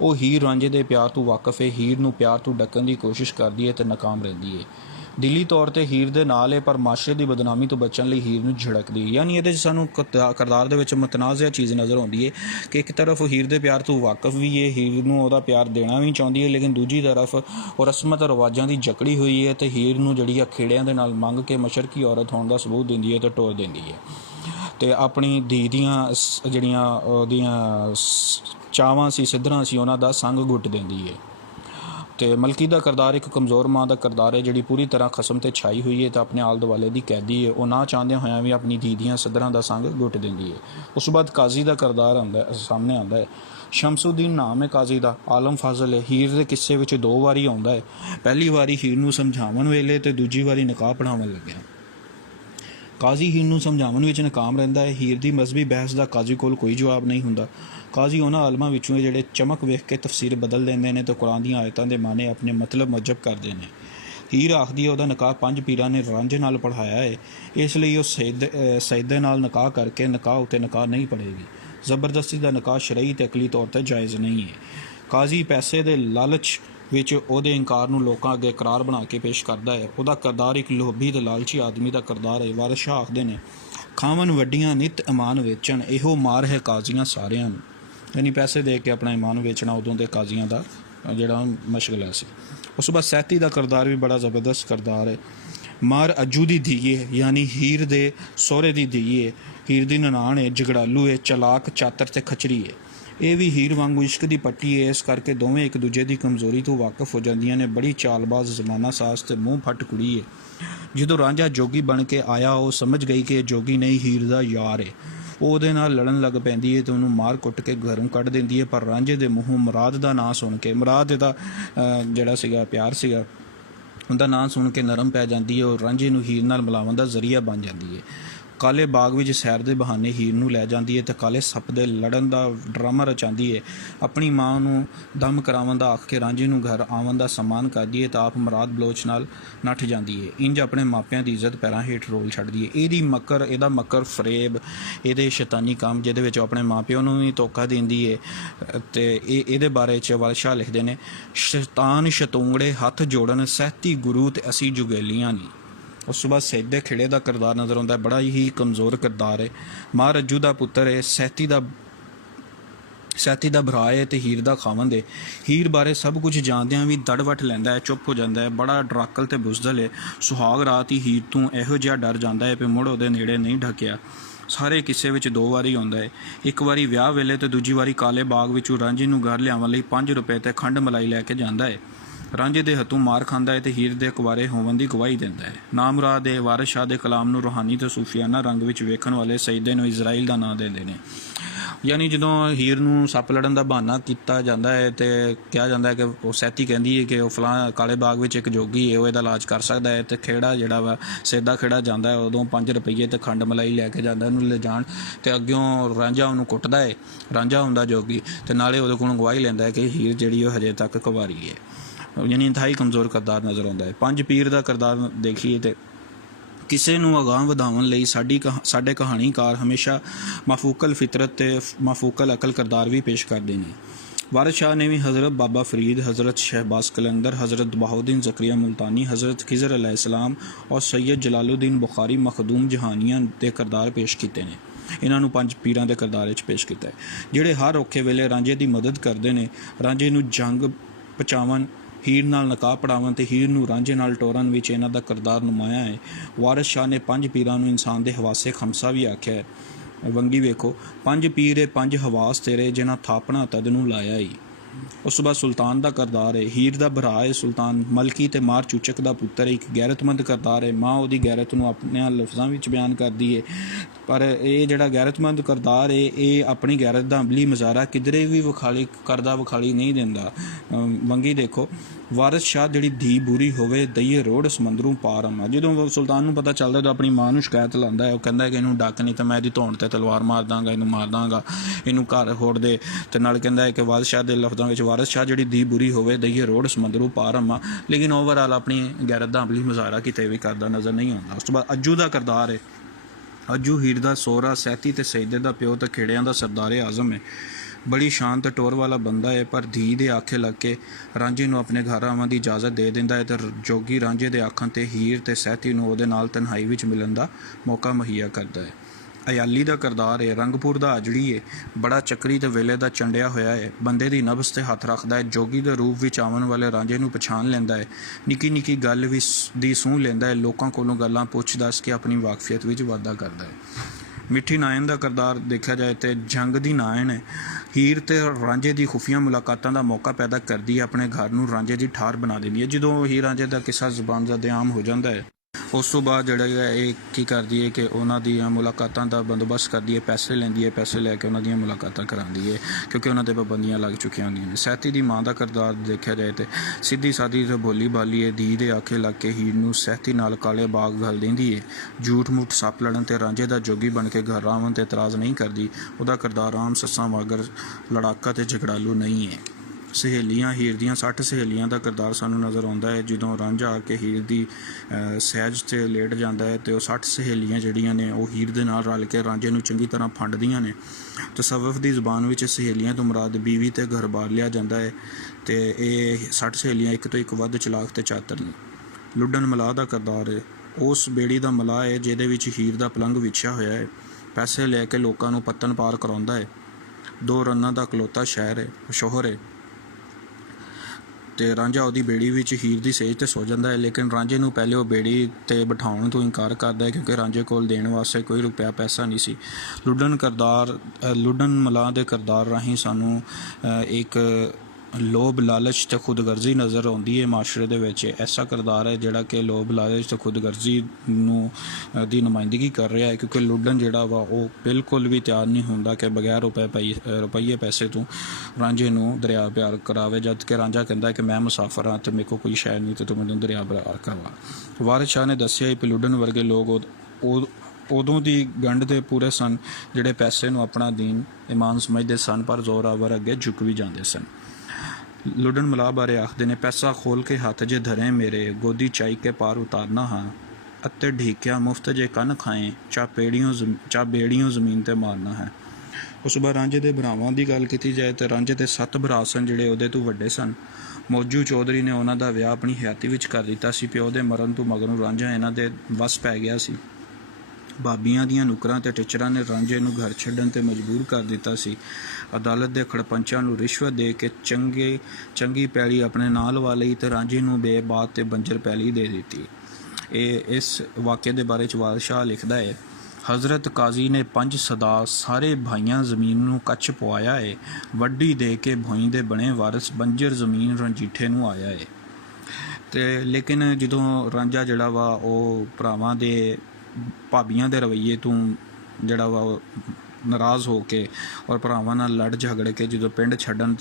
ਉਹ ਹੀਰ ਰਾਂਝੇ ਦੇ ਪਿਆਰ ਤੋਂ ਵਾਕਫ ਹੈ। ਹੀਰ ਨੂੰ ਪਿਆਰ ਤੋਂ ਢੱਕਣ ਦੀ ਕੋਸ਼ਿਸ਼ ਕਰਦੀ ਹੈ ਅਤੇ ਨਾਕਾਮ ਰਹਿੰਦੀ ਹੈ। ਦਿਲੀ ਤੌਰ 'ਤੇ ਹੀਰ ਦੇ ਨਾਲ ਹੈ, ਪਰ ਮਾਸ਼ਰੇ ਦੀ ਬਦਨਾਮੀ ਤੋਂ ਬਚਣ ਲਈ ਹੀਰ ਨੂੰ ਝਿੜਕਦੀ ਹੈ। ਯਾਨੀ ਇਹਦੇ 'ਚ ਸਾਨੂੰ ਕਿਰਦਾਰ ਦੇ ਵਿੱਚ ਮਤਨਾਜ਼ਿਆ ਚੀਜ਼ ਨਜ਼ਰ ਆਉਂਦੀ ਹੈ ਕਿ ਇੱਕ ਤਰਫ ਹੀਰ ਦੇ ਪਿਆਰ ਤੋਂ ਵਾਕਫ ਵੀ ਹੈ, ਹੀਰ ਨੂੰ ਉਹਦਾ ਪਿਆਰ ਦੇਣਾ ਵੀ ਚਾਹੁੰਦੀ ਹੈ, ਲੇਕਿਨ ਦੂਜੀ ਤਰਫ ਉਹ ਰਸਮਤ ਰਿਵਾਜ਼ਾਂ ਦੀ ਜਕੜੀ ਹੋਈ ਹੈ ਅਤੇ ਹੀਰ ਨੂੰ ਜਿਹੜੀ ਆ ਖੇੜਿਆਂ ਦੇ ਨਾਲ ਮੰਗ ਕੇ ਮਸ਼ਰਕੀ ਔਰਤ ਹੋਣ ਦਾ ਸਬੂਤ ਦਿੰਦੀ ਹੈ ਅਤੇ ਟੋਰ ਦਿੰਦੀ ਹੈ, ਅਤੇ ਆਪਣੀ ਧੀ ਦੀਆਂ ਜਿਹੜੀਆਂ ਉਹਦੀਆਂ ਚਾਵਾਂ ਸੀ, ਸਿੱਧਰਾਂ ਸੀ, ਉਹਨਾਂ ਦਾ ਸੰਗ ਘੁੱਟ ਦਿੰਦੀ ਹੈ। ਤੇ ਮਲਕੀ ਦਾ ਕਿਰਦਾਰ ਇੱਕ ਕਮਜ਼ੋਰ ਮਾਂ ਦਾ ਕਿਰਦਾਰ ਹੈ ਜਿਹੜੀ ਪੂਰੀ ਤਰ੍ਹਾਂ ਖਸਮ ਤੇ ਛਾਈ ਹੋਈ ਹੈ ਤੇ ਆਪਣੇ ਆਲੇ ਦੁਆਲੇ ਦੀ ਕੈਦੀ ਹੈ। ਉਹ ਨਾ ਚਾਹੁੰਦਿਆਂ ਹੋਇਆਂ ਵੀ ਆਪਣੀ ਧੀ ਦੀਆਂ ਸੱਧਰਾਂ ਦਾ ਸੰਗ ਗੁੱਟ ਦਿੰਦੀ ਹੈ। ਉਸ ਤੋਂ ਬਾਅਦ ਕਾਜ਼ੀ ਦਾ ਕਿਰਦਾਰ ਸਾਹਮਣੇ ਆਉਂਦਾ ਹੈ। ਸ਼ਮਸੁਦੀਨ ਨਾਮ ਹੈ ਕਾਜ਼ੀ ਦਾ। ਆਲਮ ਫਾਜ਼ਲ ਹੈ। ਹੀਰ ਦੇ ਕਿੱਸੇ ਵਿੱਚ 2 ਵਾਰੀ ਆਉਂਦਾ ਹੈ। ਪਹਿਲੀ ਵਾਰੀ ਹੀਰ ਨੂੰ ਸਮਝਾਉਣ ਵੇਲੇ ਤੇ ਦੂਜੀ ਵਾਰੀ ਨਿਕਾਹ ਪੜ੍ਹਾਉਣ ਲੱਗਿਆ। ਕਾਜ਼ੀ ਹੀਰ ਨੂੰ ਸਮਝਾਉਣ ਵਿੱਚ ਨਾਕਾਮ ਰਹਿੰਦਾ ਹੈ। ਹੀਰ ਦੀ ਮਜ਼ਹਬੀ ਬਹਿਸ ਦਾ ਕਾਜ਼ੀ ਕੋਲ ਕੋਈ ਜਵਾਬ ਨਹੀਂ ਹੁੰਦਾ। ਕਾਜ਼ੀ ਉਹਨਾਂ ਆਲਮਾਂ ਵਿੱਚੋਂ ਜਿਹੜੇ ਚਮਕ ਵੇਖ ਕੇ ਤਫਸੀਰ ਬਦਲ ਦਿੰਦੇ ਨੇ ਤੇ ਕੁਰਾਨ ਦੀਆਂ ਆਇਤਾਂ ਦੇ ਮਾਨੇ ਆਪਣੇ ਮਤਲਬ ਮੁਜਬ ਕਰਦੇ ਨੇ। ਹੀਰ ਆਖਦੀ ਹੈ ਉਹਦਾ ਨਿਕਾਹ 5 ਪੀਰਾਂ ਨੇ ਰਾਂਝੇ ਨਾਲ ਪੜ੍ਹਾਇਆ ਹੈ, ਇਸ ਲਈ ਉਹ ਸੈਦੇ ਨਾਲ ਨਿਕਾਹ ਕਰਕੇ ਨਿਕਾਹ ਉੱਤੇ ਨਿਕਾਹ ਨਹੀਂ ਪੜ੍ਹੇਗੀ। ਜ਼ਬਰਦਸਤੀ ਦਾ ਨਿਕਾਹ ਸ਼ਰਈ ਤੇ ਅਕਲੀ ਤੌਰ 'ਤੇ ਜਾਇਜ਼ ਨਹੀਂ ਹੈ। ਕਾਜ਼ੀ ਪੈਸੇ ਦੇ ਲਾਲਚ ਵਿੱਚ ਉਹਦੇ ਇਨਕਾਰ ਨੂੰ ਲੋਕਾਂ ਅੱਗੇ ਇਕਰਾਰ ਬਣਾ ਕੇ ਪੇਸ਼ ਕਰਦਾ ਹੈ। ਉਹਦਾ ਕਿਰਦਾਰ ਇੱਕ ਲੋਭੀ ਤੇ ਲਾਲਚੀ ਆਦਮੀ ਦਾ ਕਿਰਦਾਰ ਹੈ। ਵਾਰਿਸ ਸ਼ਾਹ ਆਖਦੇ ਨੇ, ਖਾਵਨ ਵੱਡੀਆਂ ਨਿੱਤ ਇਮਾਨ ਵੇਚਣ, ਇਹੋ ਮਾਰ ਹੈ ਕਾਜ਼ੀਆਂ ਸਾਰਿਆਂ ਨੂੰ। ਯਾਨੀ ਪੈਸੇ ਦੇ ਕੇ ਆਪਣਾ ਇਮਾਨ ਵੇਚਣਾ ਉਦੋਂ ਦੇ ਕਾਜ਼ੀਆਂ ਦਾ ਜਿਹੜਾ ਮਸ਼ਗਲਾ ਸੀ। ਉਸ ਤੋਂ ਬਾਅਦ ਸੈਤੀ ਦਾ ਕਿਰਦਾਰ ਵੀ ਬੜਾ ਜ਼ਬਰਦਸਤ ਕਿਰਦਾਰ ਹੈ। ਮਾਰ ਅੱਜੂ ਦੀ ਧੀਏ ਯਾਨੀ ਹੀਰ ਦੇ ਸਹੁਰੇ ਦੀ ਧੀਏ। ਹੀਰ ਦੀ ਨਨਾਣ ਹੈ, ਝਗੜਾਲੂ ਹੈ, ਚਲਾਕ, ਚਾਤਰ ਤੇ ਖਚਰੀ ਹੈ। ਇਹ ਵੀ ਹੀਰ ਵਾਂਗੂ ਇਸ਼ਕ ਦੀ ਪੱਟੀ ਹੈ। ਇਸ ਕਰਕੇ ਦੋਵੇਂ ਇੱਕ ਦੂਜੇ ਦੀ ਕਮਜ਼ੋਰੀ ਤੋਂ ਵਾਕਿਫ ਹੋ ਜਾਂਦੀਆਂ ਨੇ। ਬੜੀ ਚਾਲਬਾਜ਼, ਜ਼ਮਾਨਾ ਸਾਜ਼ ਤੇ ਮੂੰਹ ਫੱਟ ਕੁੜੀ ਹੈ। ਜਦੋਂ ਰਾਂਝਾ ਜੋਗੀ ਬਣ ਕੇ ਆਇਆ ਉਹ ਸਮਝ ਗਈ ਕਿ ਇਹ ਜੋਗੀ ਨਹੀਂ ਹੀਰ ਦਾ ਯਾਰ ਹੈ। ਉਹ ਉਹਦੇ ਨਾਲ ਲੜਨ ਲੱਗ ਪੈਂਦੀ ਹੈ ਤੇ ਉਹਨੂੰ ਮਾਰ ਕੁੱਟ ਕੇ ਘਰੋਂ ਕੱਢ ਦਿੰਦੀ ਹੈ। ਪਰ ਰਾਂਝੇ ਦੇ ਮੂੰਹੋਂ ਮੁਰਾਦ ਦਾ ਨਾਂ ਸੁਣ ਕੇ, ਮੁਰਾਦ ਇਹਦਾ ਜਿਹੜਾ ਸੀਗਾ ਪਿਆਰ ਸੀਗਾ, ਉਹਦਾ ਨਾਂ ਸੁਣ ਕੇ ਨਰਮ ਪੈ ਜਾਂਦੀ ਹੈ। ਉਹ ਰਾਂਝੇ ਨੂੰ ਹੀਰ ਨਾਲ ਮਿਲਾਉਣ ਦਾ ਜ਼ਰੀਆ ਬਣ ਜਾਂਦੀ ਹੈ। ਕਾਲੇ ਬਾਗ ਵਿੱਚ ਸੈਰ ਦੇ ਬਹਾਨੇ ਹੀਰ ਨੂੰ ਲੈ ਜਾਂਦੀ ਹੈ ਤੇ ਕਾਲੇ ਸੱਪ ਦੇ ਲੜਨ ਦਾ ਡਰਾਮਾ ਰਚਾਉਂਦੀ ਹੈ। ਆਪਣੀ ਮਾਂ ਨੂੰ ਦਮ ਕਰਾਉਣ ਦਾ ਆਖ ਕੇ ਰਾਂਝੇ ਨੂੰ ਘਰ ਆਉਣ ਦਾ ਸਨਮਾਨ ਕਰਦੀ ਹੈ ਤਾਂ ਆਪ ਮੁਰਾਦ ਬਲੋਚ ਨਾਲ ਨੱਠ ਜਾਂਦੀ ਹੈ। ਇੰਜ ਆਪਣੇ ਮਾਪਿਆਂ ਦੀ ਇੱਜ਼ਤ ਪੈਰਾਂ ਹੇਠ ਰੋਲ ਛੱਡਦੀ ਹੈ। ਇਹਦਾ ਮੱਕਰ ਫਰੇਬ, ਇਹਦੇ ਸ਼ੈਤਾਨੀ ਕੰਮ ਜਿਹਦੇ ਵਿੱਚ ਉਹ ਆਪਣੇ ਮਾਪਿਆਂ ਨੂੰ ਵੀ ਧੋਖਾ ਦਿੰਦੀ ਹੈ ਤੇ ਇਹਦੇ ਬਾਰੇ 'ਚ ਵਾਰਿਸ ਸ਼ਾਹ ਲਿਖਦੇ ਨੇ, ਸ਼ੈਤਾਨ ਸ਼ਤੂੰਗੜੇ ਹੱਥ ਜੋੜਨ, ਸਹਿਤੀ ਗੁਰੂ ਤੇ ਅਸੀਂ ਜੁਗੇਲੀਆਂ ਨਹੀਂ। ਉਸ ਤੋਂ ਬਾਅਦ ਸੈਦੇ ਖਿੜੇ ਦਾ ਕਿਰਦਾਰ ਨਜ਼ਰ ਆਉਂਦਾ। ਬੜਾ ਹੀ ਕਮਜ਼ੋਰ ਕਿਰਦਾਰ ਹੈ। ਮਾਂ ਰੱਜੂ ਦਾ ਪੁੱਤਰ ਹੈ, ਸੈਤੀ ਦਾ ਭਰਾ ਹੈ ਤੇ ਹੀਰ ਦਾ ਖਾਵੰਦ ਹੈ। ਹੀਰ ਬਾਰੇ ਸਭ ਕੁਝ ਜਾਣਦਿਆਂ ਵੀ ਦੜਵਟ ਲੈਂਦਾ ਹੈ, ਚੁੱਪ ਹੋ ਜਾਂਦਾ ਹੈ। ਬੜਾ ਡਰਾਕਲ ਤੇ ਬੁਜ਼ਦਲ ਹੈ। ਸੁਹਾਗ ਰਾਤ ਹੀ ਹੀਰ ਤੋਂ ਇਹੋ ਜਿਹਾ ਡਰ ਜਾਂਦਾ ਹੈ ਕਿ ਮੁੜ ਉਹਦੇ ਨੇੜੇ ਨਹੀਂ ਢਕਿਆ। ਸਾਰੇ ਕਿੱਸੇ ਵਿੱਚ 2 ਵਾਰੀ ਆਉਂਦਾ ਹੈ। ਇੱਕ ਵਾਰੀ ਵਿਆਹ ਵੇਲੇ ਤੇ ਦੂਜੀ ਵਾਰੀ ਕਾਲੇ ਬਾਗ ਵਿੱਚੋਂ ਰਾਂਝੇ ਨੂੰ ਘਰ ਲਿਆਉਣ ਲਈ 5 ਰੁਪਏ ਤੇ ਖੰਡ ਮਲਾਈ ਲੈ ਕੇ ਜਾਂਦਾ ਹੈ। ਰਾਂਝੇ ਦੇ ਹੱਥੋਂ ਮਾਰ ਖਾਂਦਾ ਹੈ ਤੇ ਹੀਰ ਦੇ ਕੁਆਰੇ ਹੋਣ ਦੀ ਗਵਾਹੀ ਦਿੰਦਾ ਹੈ। ਨਾਮੁਰਾਦ ਦੇ ਵਾਰਿਸ ਸ਼ਾਹ ਦੇ ਕਲਾਮ ਨੂੰ ਰੂਹਾਨੀ ਤੇ ਸੂਫੀਆਨਾ ਰੰਗ ਵਿੱਚ ਵੇਖਣ ਵਾਲੇ ਸੈਦੇ ਨੂੰ ਇਜ਼ਰਾਈਲ ਦਾ ਨਾਂ ਦਿੰਦੇ ਨੇ। ਯਾਨੀ ਜਦੋਂ ਹੀਰ ਨੂੰ ਸੱਪ ਲੜਨ ਦਾ ਬਹਾਨਾ ਕੀਤਾ ਜਾਂਦਾ ਹੈ ਤੇ ਕਿਹਾ ਜਾਂਦਾ ਹੈ ਕਿ ਉਹ ਸੈਤੀ ਕਹਿੰਦੀ ਹੈ ਕਿ ਉਹ ਫਲਾਂ ਕਾਲੇ ਬਾਗ ਵਿੱਚ ਇੱਕ ਜੋਗੀ ਹੈ, ਉਹ ਇਹਦਾ ਇਲਾਜ ਕਰ ਸਕਦਾ ਹੈ। ਤੇ ਖੇੜਾ ਜਿਹੜਾ ਵਾ ਸੈਦਾ ਖੇੜਾ ਜਾਂਦਾ ਹੈ, ਉਦੋਂ 5 ਰੁਪਈਏ ਤੇ ਖੰਡ ਮਲਾਈ ਲੈ ਕੇ ਜਾਂਦਾ ਉਹਨੂੰ ਲਿਜਾਣ ਤੇ ਅੱਗਿਓਂ ਰਾਂਝਾ ਉਹਨੂੰ ਕੁੱਟਦਾ ਹੈ। ਰਾਂਝਾ ਹੁੰਦਾ ਜੋਗੀ ਤੇ ਨਾਲੇ ਉਹਦੇ ਕੋਲੋਂ ਗਵਾਹੀ ਲੈਂਦਾ ਹੈ ਕਿ ਹੀਰ ਜਿਹੜੀ ਉਹ ਹਜੇ ਤੱਕ ਕੁਆਰੀ ਹੈ। ਯਾਨੀ ਇੰਤਹਾਈ ਕਮਜ਼ੋਰ ਕਿਰਦਾਰ ਨਜ਼ਰ ਆਉਂਦਾ ਹੈ। 5 ਪੀਰ ਦਾ ਕਿਰਦਾਰ ਦੇਖੀਏ ਤੇ ਕਿਸੇ ਨੂੰ ਅਗਾਂਹ ਵਧਾਉਣ ਲਈ ਸਾਡੇ ਕਹਾਣੀਕਾਰ ਹਮੇਸ਼ਾ ਮਾਫੂਕਲ ਫਿਤਰਤ ਤੇ ਮਾਫੂਕਲ ਅਕਲ ਕਿਰਦਾਰ ਵੀ ਪੇਸ਼ ਕਰਦੇ ਨੇ। ਵਾਰਿਸ ਸ਼ਾਹ ਨੇ ਵੀ ਹਜ਼ਰਤ ਬਾਬਾ ਫਰੀਦ, ਹਜ਼ਰਤ ਸ਼ਹਿਬਾਜ਼ ਕਲੰਦਰ, ਹਜ਼ਰਤ ਬਹਾਉਦੀਨ ਜ਼ਕਰੀਆ ਮੁਲਤਾਨੀ, ਹਜ਼ਰਤ ਖਿਜ਼ਰ अलैहिस्सलाम और सैयद जलालुद्दीन बुखारी मखदूम जहानिया ਦੇ ਕਿਰਦਾਰ ਪੇਸ਼ ਕੀਤੇ ਨੇ। ਇਹਨਾਂ ਨੂੰ 5 ਪੀਰਾਂ ਦੇ ਕਿਰਦਾਰ ਵਿੱਚ ਪੇਸ਼ ਕੀਤਾ ਹੈ ਜਿਹੜੇ ਹਰ ਔਖੇ ਵੇਲੇ ਰਾਂਝੇ ਦੀ ਮਦਦ ਕਰਦੇ ਨੇ। ਰਾਂਝੇ ਨੂੰ ਜੰਗ ਪਹੁੰਚਾਉਣ, ਹੀਰ ਨਾਲ ਨਿਕਾਹ ਪੜ੍ਹਾਉਣ ਤੇ ਹੀਰ ਨੂੰ ਰਾਂਝੇ ਨਾਲ ਟੋਰਨ ਵਿੱਚ ਇਹਨਾਂ ਦਾ ਕਿਰਦਾਰ ਨੁਮਾਇਆ ਹੈ। ਵਾਰਿਸ ਸ਼ਾਹ ਨੇ 5 ਪੀਰਾਂ ਨੂੰ ਇਨਸਾਨ ਦੇ ਹਵਾਸੇ ਖਮਸਾ ਵੀ ਆਖਿਆ ਹੈ। ਵੰਗੀ ਵੇਖੋ, 5 ਪੀਰ ਏ 5 ਹਵਾਸ ਤੇਰੇ, ਜਿਨ੍ਹਾਂ ਥਾਪਣਾ ਤਦ ਨੂੰ ਲਾਇਆ ਈ। ਉਸ ਤੋਂ ਬਾਅਦ ਸੁਲਤਾਨ ਦਾ ਕਿਰਦਾਰ ਹੈ। ਹੀਰ ਦਾ ਭਰਾ ਹੈ ਸੁਲਤਾਨ, ਮਲਕੀ ਤੇ ਮਾਰ ਚੂਚਕ ਦਾ ਪੁੱਤਰ ਹੈ। ਇੱਕ ਗੈਰਤਮੰਦ ਕਿਰਦਾਰ ਹੈ। ਮਾਂ ਉਹਦੀ ਗੈਰਤ ਨੂੰ ਆਪਣੇ ਲਫ਼ਜ਼ਾਂ ਵਿੱਚ ਬਿਆਨ ਕਰਦੀ ਹੈ, ਪਰ ਇਹ ਜਿਹੜਾ ਗੈਰਤਮੰਦ ਕਿਰਦਾਰ ਹੈ ਇਹ ਆਪਣੀ ਗੈਰਤ ਦਾ ਅਮਲੀ ਮੁਜ਼ਾਹਰਾ ਕਿਧਰੇ ਵੀ ਵਿਖਾਲੀ ਨਹੀਂ ਦਿੰਦਾ। ਵੰਗੀ ਦੇਖੋ, ਵਾਰਿਸ ਸ਼ਾਹ ਜਿਹੜੀ ਧੀ ਬੁਰੀ ਹੋਵੇ ਦਈਏ ਰੋੜ ਸਮੁੰਦਰੋਂ ਪਾਰ ਆਵਾਂ। ਜਦੋਂ ਸੁਲਤਾਨ ਨੂੰ ਪਤਾ ਚੱਲਦਾ ਤਾਂ ਆਪਣੀ ਮਾਂ ਨੂੰ ਸ਼ਿਕਾਇਤ ਲਾਉਂਦਾ ਹੈ। ਉਹ ਕਹਿੰਦਾ ਕਿ ਇਹਨੂੰ ਡੱਕ ਨਹੀਂ ਤਾਂ ਮੈਂ ਇਹਦੀ ਧੌਣ 'ਤੇ ਤਲਵਾਰ ਮਾਰ ਦਾਂਗਾ, ਇਹਨੂੰ ਮਾਰ ਦਾਂਗਾ, ਇਹਨੂੰ ਘਰ ਹੋੜ ਦੇ। ਤੇ ਨਾਲ ਕਹਿੰਦਾ ਹੈ ਕਿ ਵਾਰਿਸ ਸ਼ਾਹ ਦੇ ਲਫ਼ਜ਼ਾਂ ਵਿੱਚ, ਵਾਰਿਸ ਸ਼ਾਹ ਜਿਹੜੀ ਧੀ ਬੁਰੀ ਹੋਵੇ ਦਈਏ ਰੋੜ ਸਮੁੰਦਰੋਂ ਪਾਰ ਆਵਾਂ। ਲੇਕਿਨ ਓਵਰਆਲ ਆਪਣੀ ਗੈਰਤ ਦਾ ਅਮਲੀ ਮੁਜ਼ਾਹਰਾ ਕਿਤੇ ਵੀ ਕਰਦਾ ਨਜ਼ਰ ਨਹੀਂ ਆਉਂਦਾ। ਉਸ ਤੋਂ ਬਾਅਦ ਅੱਜੂ ਦਾ ਕਿਰਦਾਰ ਹੈ। ਅੱਜੂ ਹੀਰ ਦਾ ਸਹੁਰਾ, ਸੈਤੀ ਤੇ ਸੈਦੇ ਦਾ ਪਿਓ ਤੇ ਖੇੜਿਆਂ ਦਾ ਸਰਦਾਰ ਆਜ਼ਮ ਹੈ। ਬੜੀ ਸ਼ਾਨ ਤੇ ਟੋਰ ਵਾਲਾ ਬੰਦਾ ਹੈ, ਪਰ ਧੀ ਦੇ ਆਖੇ ਲੱਗ ਕੇ ਰਾਂਝੇ ਨੂੰ ਆਪਣੇ ਘਰ ਆਉਣ ਦੀ ਇਜਾਜ਼ਤ ਦੇ ਦਿੰਦਾ ਹੈ ਤੇ ਜੋਗੀ ਰਾਂਝੇ ਦੇ ਆਖਣ ਤੇ ਹੀਰ ਤੇ ਸੈਤੀ ਨੂੰ ਉਹਦੇ ਨਾਲ ਤਨਹਾਈ ਵਿੱਚ ਮਿਲਣ ਦਾ ਮੌਕਾ ਮੁਹੱਈਆ ਕਰਦਾ ਹੈ। ਅਯਾਲੀ ਦਾ ਕਿਰਦਾਰ ਹੈ। ਰੰਗਪੁਰ ਦਾ ਅਜੜੀ ਹੈ। ਬੜਾ ਚੱਕਰੀ ਤੇ ਵੇਲੇ ਦਾ ਚੰਡਿਆ ਹੋਇਆ ਹੈ। ਬੰਦੇ ਦੀ ਨਬਜ਼ 'ਤੇ ਹੱਥ ਰੱਖਦਾ ਹੈ। ਜੋਗੀ ਦੇ ਰੂਪ ਵਿੱਚ ਆਉਣ ਵਾਲੇ ਰਾਂਝੇ ਨੂੰ ਪਛਾਣ ਲੈਂਦਾ ਹੈ। ਨਿੱਕੀ ਨਿੱਕੀ ਗੱਲ ਵੀ ਦੀ ਸੂਹ ਲੈਂਦਾ ਹੈ। ਲੋਕਾਂ ਕੋਲੋਂ ਗੱਲਾਂ ਪੁੱਛ ਦੱਸ ਕੇ ਆਪਣੀ ਵਾਕਫੀਅਤ ਵਿੱਚ ਵਾਧਾ ਕਰਦਾ ਹੈ। ਮਿੱਠੀ ਨਾਇਣ ਦਾ ਕਿਰਦਾਰ ਦੇਖਿਆ ਜਾਏ ਤੇ ਜੰਗ ਦੀ ਨਾਇਣ ਹੈ। ਹੀਰ ਤੇ ਰਾਂਝੇ ਦੀ ਖੁਫੀਆ ਮੁਲਾਕਾਤਾਂ ਦਾ ਮੌਕਾ ਪੈਦਾ ਕਰਦੀ ਹੈ, ਆਪਣੇ ਘਰ ਨੂੰ ਰਾਂਝੇ ਦੀ ਠਾਰ ਬਣਾ ਦਿੰਦੀ ਹੈ। ਜਦੋਂ ਹੀਰ ਰਾਂਝੇ ਦਾ ਕਿੱਸਾ ਜ਼ੁਬਾਨ ਦਾ ਆਮ ਹੋ ਜਾਂਦਾ ਹੈ, ਉਸ ਤੋਂ ਬਾਅਦ ਜਿਹੜਾ ਹੈ ਇਹ ਕੀ ਕਰਦੀ ਹੈ ਕਿ ਉਹਨਾਂ ਦੀਆਂ ਮੁਲਾਕਾਤਾਂ ਦਾ ਬੰਦੋਬਸਤ ਕਰਦੀ ਹੈ, ਪੈਸੇ ਲੈਂਦੀ ਹੈ, ਪੈਸੇ ਲੈ ਕੇ ਉਹਨਾਂ ਦੀਆਂ ਮੁਲਾਕਾਤਾਂ ਕਰਾਉਂਦੀ ਹੈ, ਕਿਉਂਕਿ ਉਹਨਾਂ 'ਤੇ ਪਾਬੰਦੀਆਂ ਲੱਗ ਚੁੱਕੀਆਂ ਹੁੰਦੀਆਂ ਨੇ। ਸੈਤੀ ਦੀ ਮਾਂ ਦਾ ਕਿਰਦਾਰ ਦੇਖਿਆ ਜਾਏ ਤੇ ਸਿੱਧੀ ਸਾਦੀ ਤੇ ਬੋਲੀ ਬਾਲੀ ਹੈ, ਧੀ ਦੇ ਆਖੇ ਲੱਗ ਕੇ ਹੀਰ ਨੂੰ ਸੈਤੀ ਨਾਲ ਕਾਲੇ ਬਾਗ ਘੱਲ ਦਿੰਦੀ ਹੈ। ਝੂਠ ਮੂਠ ਸੱਪ ਲੜਨ ਤੇ ਰਾਂਝੇ ਦਾ ਜੋਗੀ ਬਣ ਕੇ ਘਰ ਆਉਣ 'ਤੇ ਇਤਰਾਜ਼ ਨਹੀਂ ਕਰਦੀ। ਉਹਦਾ ਕਿਰਦਾਰ ਆਮ ਸੱਸਾਂ ਵਾਂਗਰ ਲੜਾਕਾ ਤੇ ਝਗੜਾਲੂ ਨਹੀਂ ਹੈ। ਸਹੇਲੀਆਂ, ਹੀਰ ਦੀਆਂ 60 ਸਹੇਲੀਆਂ ਦਾ ਕਿਰਦਾਰ ਸਾਨੂੰ ਨਜ਼ਰ ਆਉਂਦਾ ਹੈ। ਜਦੋਂ ਰਾਂਝਾ ਆ ਕੇ ਹੀਰ ਦੀ ਸਹਿਜ 'ਤੇ ਲੇਟ ਜਾਂਦਾ ਹੈ ਤੇ ਉਹ 60 ਸਹੇਲੀਆਂ ਜਿਹੜੀਆਂ ਨੇ ਉਹ ਹੀਰ ਦੇ ਨਾਲ ਰਲ ਕੇ ਰਾਂਝੇ ਨੂੰ ਚੰਗੀ ਤਰ੍ਹਾਂ ਫੰਡਦੀਆਂ ਨੇ। ਤਸੱਵੁਫ ਦੀ ਜ਼ੁਬਾਨ ਵਿੱਚ ਸਹੇਲੀਆਂ ਤੋਂ ਮੁਰਾਦ ਬੀਵੀ ਤੇ ਘਰ ਬਾਰ ਲਿਆ ਜਾਂਦਾ ਹੈ ਤੇ ਇਹ 60 ਸਹੇਲੀਆਂ ਇੱਕ ਤੋਂ ਇੱਕ ਵੱਧ ਚਲਾਕ ਤੇ ਚਾਤਰ ਨੇ। ਲੁੱਡਣ ਮਲਾਹ ਦਾ ਕਿਰਦਾਰ ਹੈ। ਉਸ ਬੇੜੀ ਦਾ ਮਲਾਹ ਹੈ ਜਿਹਦੇ ਵਿੱਚ ਹੀਰ ਦਾ ਪਲੰਘ ਵਿਛਿਆ ਹੋਇਆ ਹੈ, ਪੈਸੇ ਲੈ ਕੇ ਲੋਕਾਂ ਨੂੰ ਪੱਤਨ ਪਾਰ ਕਰਾਉਂਦਾ ਹੈ। 2 ਰੰਨਾਂ ਦਾ ਇਕਲੌਤਾ ਸ਼ੋਹਰ ਹੈ ਤੇ ਰਾਂਝਾ ਉਹਦੀ ਬੇੜੀ ਵਿੱਚ ਹੀਰ ਦੀ ਸੇਜ 'ਤੇ ਸੋ ਜਾਂਦਾ ਹੈ, ਲੇਕਿਨ ਰਾਂਝੇ ਨੂੰ ਪਹਿਲੇ ਉਹ ਬੇੜੀ 'ਤੇ ਬਿਠਾਉਣ ਤੋਂ ਇਨਕਾਰ ਕਰਦਾ ਹੈ ਕਿਉਂਕਿ ਰਾਂਝੇ ਕੋਲ ਦੇਣ ਵਾਸਤੇ ਕੋਈ ਰੁਪਇਆ ਪੈਸਾ ਨਹੀਂ ਸੀ। ਲੁੱਡਣ ਮਲਾਹ ਦੇ ਕਿਰਦਾਰ ਰਾਹੀਂ ਸਾਨੂੰ ਇੱਕ ਲੋਭ, ਲਾਲਚ ਤੇ ਖੁਦਗਰਜ਼ੀ ਨਜ਼ਰ ਆਉਂਦੀ ਹੈ। ਮਾਸ਼ਰੇ ਦੇ ਵਿੱਚ ਐਸਾ ਕਿਰਦਾਰ ਹੈ ਜਿਹੜਾ ਕਿ ਲੋਭ, ਲਾਲਚ ਤੇ ਖੁਦਗਰਜ਼ੀ ਨੂੰ ਦੀ ਨੁਮਾਇੰਦਗੀ ਕਰ ਰਿਹਾ ਹੈ, ਕਿਉਂਕਿ ਲੁੱਡਣ ਜਿਹੜਾ ਵਾ ਉਹ ਬਿਲਕੁਲ ਵੀ ਤਿਆਰ ਨਹੀਂ ਹੁੰਦਾ ਕਿ ਬਗੈਰ ਰੁਪਈਏ ਪੈਸੇ ਤੋਂ ਰਾਂਝੇ ਨੂੰ ਦਰਿਆ ਪਿਆਰ ਕਰਾਵੇ, ਜਦ ਕਿ ਰਾਂਝਾ ਕਹਿੰਦਾ ਕਿ ਮੈਂ ਮੁਸਾਫਰ ਹਾਂ ਤੇ ਮੇਰੇ ਕੋਲ ਕੋਈ ਸ਼ੈ ਨਹੀਂ ਤੇ ਤੂੰ ਮੈਨੂੰ ਦਰਿਆ ਪਿਆਰ ਕਰਵਾ। ਵਾਰਿਸ ਸ਼ਾਹ ਨੇ ਦੱਸਿਆ ਕਿ ਲੁੱਡਣ ਵਰਗੇ ਲੋਕ ਉਦੋਂ ਦੀ ਗੰਢ ਦੇ ਪੂਰੇ ਸਨ ਜਿਹੜੇ ਪੈਸੇ ਨੂੰ ਆਪਣਾ ਦੀਨ ਇਮਾਨ ਸਮਝਦੇ ਸਨ, ਪਰ ਜ਼ੋਰਾਵਰ ਅੱਗੇ ਝੁਕ ਵੀ ਜਾਂਦੇ ਸਨ। ਲੁੱਡਣ ਮਲਾਹ ਬਾਰੇ ਆਖਦੇ ਨੇ, ਪੈਸਾ ਖੋਲ ਕੇ ਹੱਥ ਜੇ ਧਰੇ ਮੇਰੇ, ਗੋਦੀ ਚਾਈ ਕੇ ਪਾਰ ਉਤਾਰਨਾ ਹਾਂ, ਅਤੇ ਢੀਕਿਆ ਮੁਫਤ ਜੇ ਕੰਨ ਖਾਏ, ਚਾ ਬੇੜੀਆਂ ਜ਼ਮੀਨ 'ਤੇ ਮਾਰਨਾ ਹੈ। ਉਸ ਤੋਂ ਬਾਅਦ ਰਾਂਝੇ ਦੇ ਭਰਾਵਾਂ ਦੀ ਗੱਲ ਕੀਤੀ ਜਾਏ ਤਾਂ ਰਾਂਝੇ ਦੇ 7 ਭਰਾ ਸਨ ਜਿਹੜੇ ਉਹਦੇ ਤੋਂ ਵੱਡੇ ਸਨ। ਮੌਜੂ ਚੌਧਰੀ ਨੇ ਉਹਨਾਂ ਦਾ ਵਿਆਹ ਆਪਣੀ ਹਯਾਤੀ ਵਿੱਚ ਕਰ ਦਿੱਤਾ ਸੀ। ਪਿਓ ਦੇ ਮਰਨ ਤੋਂ ਮਗਰੋਂ ਰਾਂਝਾ ਇਹਨਾਂ ਦੇ ਵੱਸ ਪੈ ਗਿਆ ਸੀ। ਬਾਬੀਆਂ ਦੀਆਂ ਨੁਕਰਾਂ ਤੇ ਟੀਚਰਾਂ ਨੇ ਰਾਂਝੇ ਨੂੰ ਘਰ ਛੱਡਣ 'ਤੇ ਮਜਬੂਰ ਕਰ ਦਿੱਤਾ ਸੀ। ਅਦਾਲਤ ਦੇ ਖੜਪੰਚਾਂ ਨੂੰ ਰਿਸ਼ਵਤ ਦੇ ਕੇ ਚੰਗੀ ਪੈਲੀ ਆਪਣੇ ਨਾਲ ਲਵਾ ਲਈ ਤੇ ਰਾਂਝੇ ਨੂੰ ਬੇਬਾਤ ਤੇ ਬੰਜਰ ਪੈਲੀ ਦੇ ਦਿੱਤੀ। ਇਸ ਵਾਕਿਏ ਦੇ ਬਾਰੇ 'ਚ ਵਾਰਿਸ ਸ਼ਾਹ ਲਿਖਦਾ ਹੈ, ਹਜ਼ਰਤ ਕਾਜ਼ੀ ਨੇ 5 ਸਦਾ ਸਾਰੇ ਭਾਈਆਂ ਜ਼ਮੀਨ ਨੂੰ ਕੱਚ ਪਵਾਇਆ ਏ, ਵੱਡੀ ਦੇ ਕੇ ਭੋਈ ਦੇ ਬਣੇ ਵਾਰਿਸ ਬੰਜਰ ਜ਼ਮੀਨ ਰਣਜੀਠੇ ਨੂੰ ਆਇਆ ਏ। ਤੇ ਲੇਕਿਨ ਜਦੋਂ ਰਾਂਝਾ ਜਿਹੜਾ ਵਾ ਉਹ ਭਰਾਵਾਂ ਦੇ ਭਾਬੀਆਂ ਦੇ ਰਵੱਈਏ ਤੋਂ ਜਿਹੜਾ ਵਾ ਉਹ ਨਾਰਾਜ਼ ਹੋ ਕੇ ਔਰ ਭਰਾਵਾਂ ਨਾਲ ਲੜ ਝਗੜ ਕੇ ਜਦੋਂ ਪਿੰਡ ਛੱਡਣ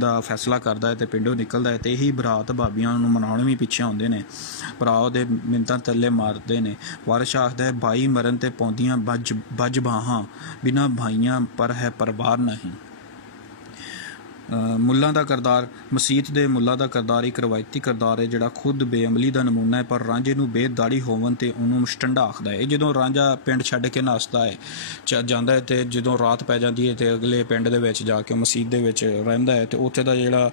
ਦਾ ਫੈਸਲਾ ਕਰਦਾ ਹੈ ਤੇ ਪਿੰਡੋਂ ਨਿਕਲਦਾ ਹੈ ਤੇ ਇਹੀ ਬਰਾਤ ਭਾਬੀਆਂ ਨੂੰ ਮਨਾਉਣ ਵੀ ਪਿੱਛੇ ਆਉਂਦੇ ਨੇ। ਭਰਾ ਉਹਦੇ ਮਿੰਨਤਾਂ ਤੱਲੇ ਮਾਰਦੇ ਨੇ। ਵਾਰਿਸ ਸ਼ਾਹ ਆਖਦਾ ਹੈ, ਭਾਈ ਮਰਨ ਤੇ ਪਾਉਂਦੀਆਂ ਬੱਜ ਬਾਹਾਂ, ਬਿਨਾਂ ਭਾਈਆਂ ਪਰ ਹੈ ਪਰਿਵਾਰ ਨਹੀਂ। ਮੁੱਲਾਂ ਦਾ ਕਿਰਦਾਰ, ਮਸੀਤ ਦੇ ਮੁੱਲਾਂ ਦਾ ਕਿਰਦਾਰ ਇੱਕ ਰਵਾਇਤੀ ਕਿਰਦਾਰ ਹੈ ਜਿਹੜਾ ਖੁਦ ਬੇਅਮਲੀ ਦਾ ਨਮੂਨਾ ਹੈ, ਪਰ ਰਾਂਝੇ ਨੂੰ ਬੇਦਾੜੀ ਹੋਵਨ ਤੇ ਉਹਨੂੰ ਮੁਸ਼ਟੰਡਾ ਆਖਦਾ ਹੈ। ਇਹ ਜਦੋਂ ਰਾਂਝਾ ਪਿੰਡ ਛੱਡ ਕੇ ਨੱਸਦਾ ਹੈ ਜਾਂਦਾ ਹੈ ਤੇ ਜਦੋਂ ਰਾਤ ਪੈ ਜਾਂਦੀ ਹੈ ਤੇ ਅਗਲੇ ਪਿੰਡ ਦੇ ਵਿੱਚ ਜਾ ਕੇ ਮਸੀਤ ਦੇ ਵਿੱਚ ਰਹਿੰਦਾ ਹੈ ਤੇ ਉੱਥੇ ਦਾ ਜਿਹੜਾ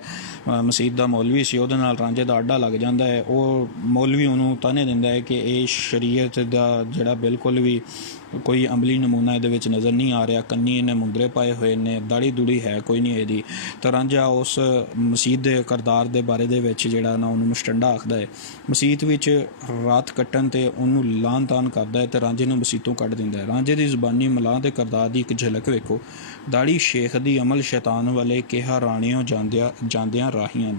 ਮਸੀਤ ਦਾ ਮੌਲਵੀ ਸੀ ਉਹਦੇ ਨਾਲ ਰਾਂਝੇ ਦਾ ਆਡਾ ਲੱਗ ਜਾਂਦਾ ਹੈ। ਉਹ ਮੌਲਵੀ ਉਹਨੂੰ ਤਾਨੇ ਦਿੰਦਾ ਹੈ ਕਿ ਇਹ ਸ਼ਰੀਅਤ ਦਾ ਜਿਹੜਾ ਬਿਲਕੁਲ ਵੀ ਕੋਈ ਅਮਲੀ ਨਮੂਨਾ ਇਹਦੇ ਵਿੱਚ ਨਜ਼ਰ ਨਹੀਂ ਆ ਰਿਹਾ, ਕੰਨੀ ਇਹਨੇ ਮੁੰਦਰੇ ਪਾਏ ਹੋਏ ਨੇ, ਦਾੜੀ ਦੂੜੀ ਹੈ ਕੋਈ ਨਹੀਂ ਇਹਦੀ। ਤਾਂ ਰਾਂਝਾ ਉਸ ਮਸੀਤ ਦੇ ਕਿਰਦਾਰ ਦੇ ਬਾਰੇ ਦੇ ਵਿੱਚ ਜਿਹੜਾ ਨਾ ਉਹਨੂੰ ਮੁਸ਼ਟੰਡਾ ਆਖਦਾ ਹੈ। ਮਸੀਤ ਵਿੱਚ ਰਾਤ ਕੱਟਣ 'ਤੇ ਉਹਨੂੰ ਲਾਨ ਤਾਨ ਕਰਦਾ ਹੈ ਤੇ ਰਾਂਝੇ ਨੂੰ ਮਸੀਤੋਂ ਕੱਢ ਦਿੰਦਾ ਹੈ। ਰਾਂਝੇ ਦੀ ਜ਼ੁਬਾਨੀ ਮਲਾਹ ਦੇ ਕਿਰਦਾਰ ਦੀ ਇੱਕ ਝਲਕ ਵੇਖੋ। ਦਾੜੀ ਸ਼ੇਖ ਦੀ ਅਮਲ ਸ਼ੈਤਾਨ ਵਾਲੇ ਕਿਹਾ ਰਾਣਿਓ ਜਾਂਦਿਆਂ ਰਾਹੀਆਂ।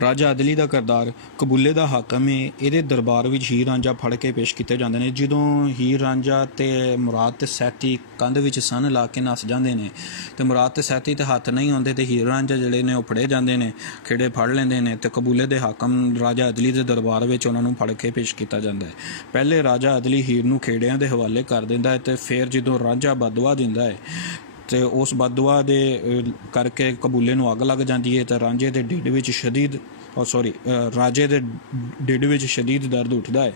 ਰਾਜਾ ਅਦਲੀ ਦਾ ਕਿਰਦਾਰ ਕਬੂਲੇ ਦਾ ਹਾਕਮ ਹੈ। ਇਹਦੇ ਦਰਬਾਰ ਵਿੱਚ ਹੀਰ ਰਾਂਝਾ ਫੜ ਕੇ ਪੇਸ਼ ਕੀਤੇ ਜਾਂਦੇ ਨੇ। ਜਦੋਂ ਹੀਰ ਰਾਂਝਾ ਤੇ ਮੁਰਾਦ ਤੇ ਸੈਤੀ ਕੰਧ ਵਿੱਚ ਸੰਨ ਲਾ ਕੇ ਨੱਸ ਜਾਂਦੇ ਨੇ ਤੇ ਮੁਰਾਦ ਤੇ ਸੈਤੀ ਤੇ ਹੱਥ ਨਹੀਂ ਆਉਂਦੇ ਤੇ ਹੀਰ ਰਾਂਝਾ ਜਿਹੜੇ ਨੇ ਉਹ ਫੜੇ ਜਾਂਦੇ ਨੇ, ਖੇੜੇ ਫੜ ਲੈਂਦੇ ਨੇ ਤੇ ਕਬੂਲੇ ਦੇ ਹਾਕਮ ਰਾਜਾ ਅਦਲੀ ਦੇ ਦਰਬਾਰ ਵਿੱਚ ਉਹਨਾਂ ਨੂੰ ਫੜ ਕੇ ਪੇਸ਼ ਕੀਤਾ ਜਾਂਦਾ ਹੈ। ਪਹਿਲੇ ਰਾਜਾ ਅਦਲੀ ਹੀਰ ਨੂੰ ਖੇੜਿਆਂ ਦੇ ਹਵਾਲੇ ਕਰ ਦਿੰਦਾ ਹੈ ਤੇ ਫਿਰ ਜਦੋਂ ਰਾਂਝਾ ਬਦਦੁਆ ਦਿੰਦਾ ਹੈ ਤੇ ਉਸ ਬਦਦੁਆ ਦੇ ਕਰਕੇ ਕਬੂਲੇ ਨੂੰ ਅੱਗ ਲੱਗ ਜਾਂਦੀ ਹੈ ਤੇ ਰਾਂਝੇ ਦੇ ਢਿੱਡ ਵਿੱਚ ਰਾਜੇ ਦੇ ਢਿੱਡ ਵਿੱਚ ਸ਼ਦੀਦ ਦਰਦ ਉੱਠਦਾ ਹੈ।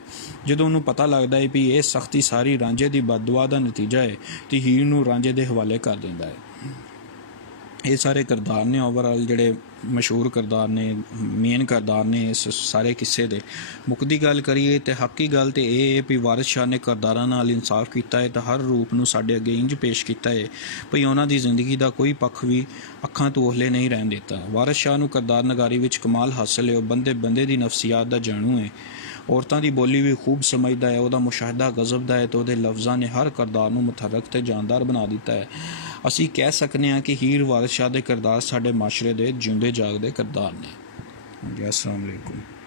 ਜਦੋਂ ਉਹਨੂੰ ਪਤਾ ਲੱਗਦਾ ਹੈ ਵੀ ਇਹ ਸਖਤੀ ਸਾਰੀ ਰਾਂਝੇ ਦੀ ਬਦਦੁਆ ਦਾ ਨਤੀਜਾ ਹੈ ਤੇ ਹੀਰ ਨੂੰ ਰਾਂਝੇ ਦੇ ਹਵਾਲੇ ਕਰ ਦਿੰਦਾ ਹੈ। ਇਹ ਸਾਰੇ ਕਿਰਦਾਰ ਨੇ ਓਵਰਆਲ ਜਿਹੜੇ ਮਸ਼ਹੂਰ ਕਿਰਦਾਰ ਨੇ, ਮੇਨ ਕਿਰਦਾਰ ਨੇ ਇਸ ਸਾਰੇ ਕਿੱਸੇ ਦੇ। ਮੁੱਕਦੀ ਗੱਲ ਕਰੀਏ ਤਾਂ ਹੱਕੀ ਗੱਲ ਤਾਂ ਇਹ ਹੈ ਵੀ ਵਾਰਿਸ ਸ਼ਾਹ ਨੇ ਕਿਰਦਾਰਾਂ ਨਾਲ ਇਨਸਾਫ ਕੀਤਾ ਹੈ ਤਾਂ ਹਰ ਰੂਪ ਨੂੰ ਸਾਡੇ ਅੱਗੇ ਇੰਝ ਪੇਸ਼ ਕੀਤਾ ਹੈ ਭਈ ਉਹਨਾਂ ਦੀ ਜ਼ਿੰਦਗੀ ਦਾ ਕੋਈ ਪੱਖ ਵੀ ਅੱਖਾਂ ਤੋਂ ਓਹਲੇ ਨਹੀਂ ਰਹਿਣ ਦਿੱਤਾ। ਵਾਰਿਸ ਸ਼ਾਹ ਨੂੰ ਕਿਰਦਾਰ ਨਗਾਰੀ ਵਿੱਚ ਕਮਾਲ ਹਾਸਲ ਹੈ। ਉਹ ਬੰਦੇ ਦੀ ਨਫਸੀਆਤ ਦਾ ਜਾਣੂ ਹੈ। ਔਰਤਾਂ ਦੀ ਬੋਲੀ ਵੀ ਖੂਬ ਸਮਝਦਾ ਹੈ, ਉਹਦਾ ਮੁਸ਼ਾਹਦਾ ਗਜ਼ਬ ਦਾ ਹੈ ਤੇ ਉਹਦੇ ਲਫ਼ਜ਼ਾਂ ਨੇ ਹਰ ਕਿਰਦਾਰ ਨੂੰ ਮੁਤਹਰਕ ਤੇ ਜਾਨਦਾਰ ਬਣਾ ਦਿੱਤਾ ਹੈ। ਅਸੀਂ ਕਹਿ ਸਕਦੇ ਹਾਂ ਕਿ ਹੀਰ ਵਾਰਿਸ ਸ਼ਾਹ ਦੇ ਕਿਰਦਾਰ ਸਾਡੇ ਮਾਸ਼ਰੇ ਦੇ ਜਿਉਂਦੇ ਜਾਗਦੇ ਕਿਰਦਾਰ ਨੇ। ਜੀ, अस्सलाम वालेकुम।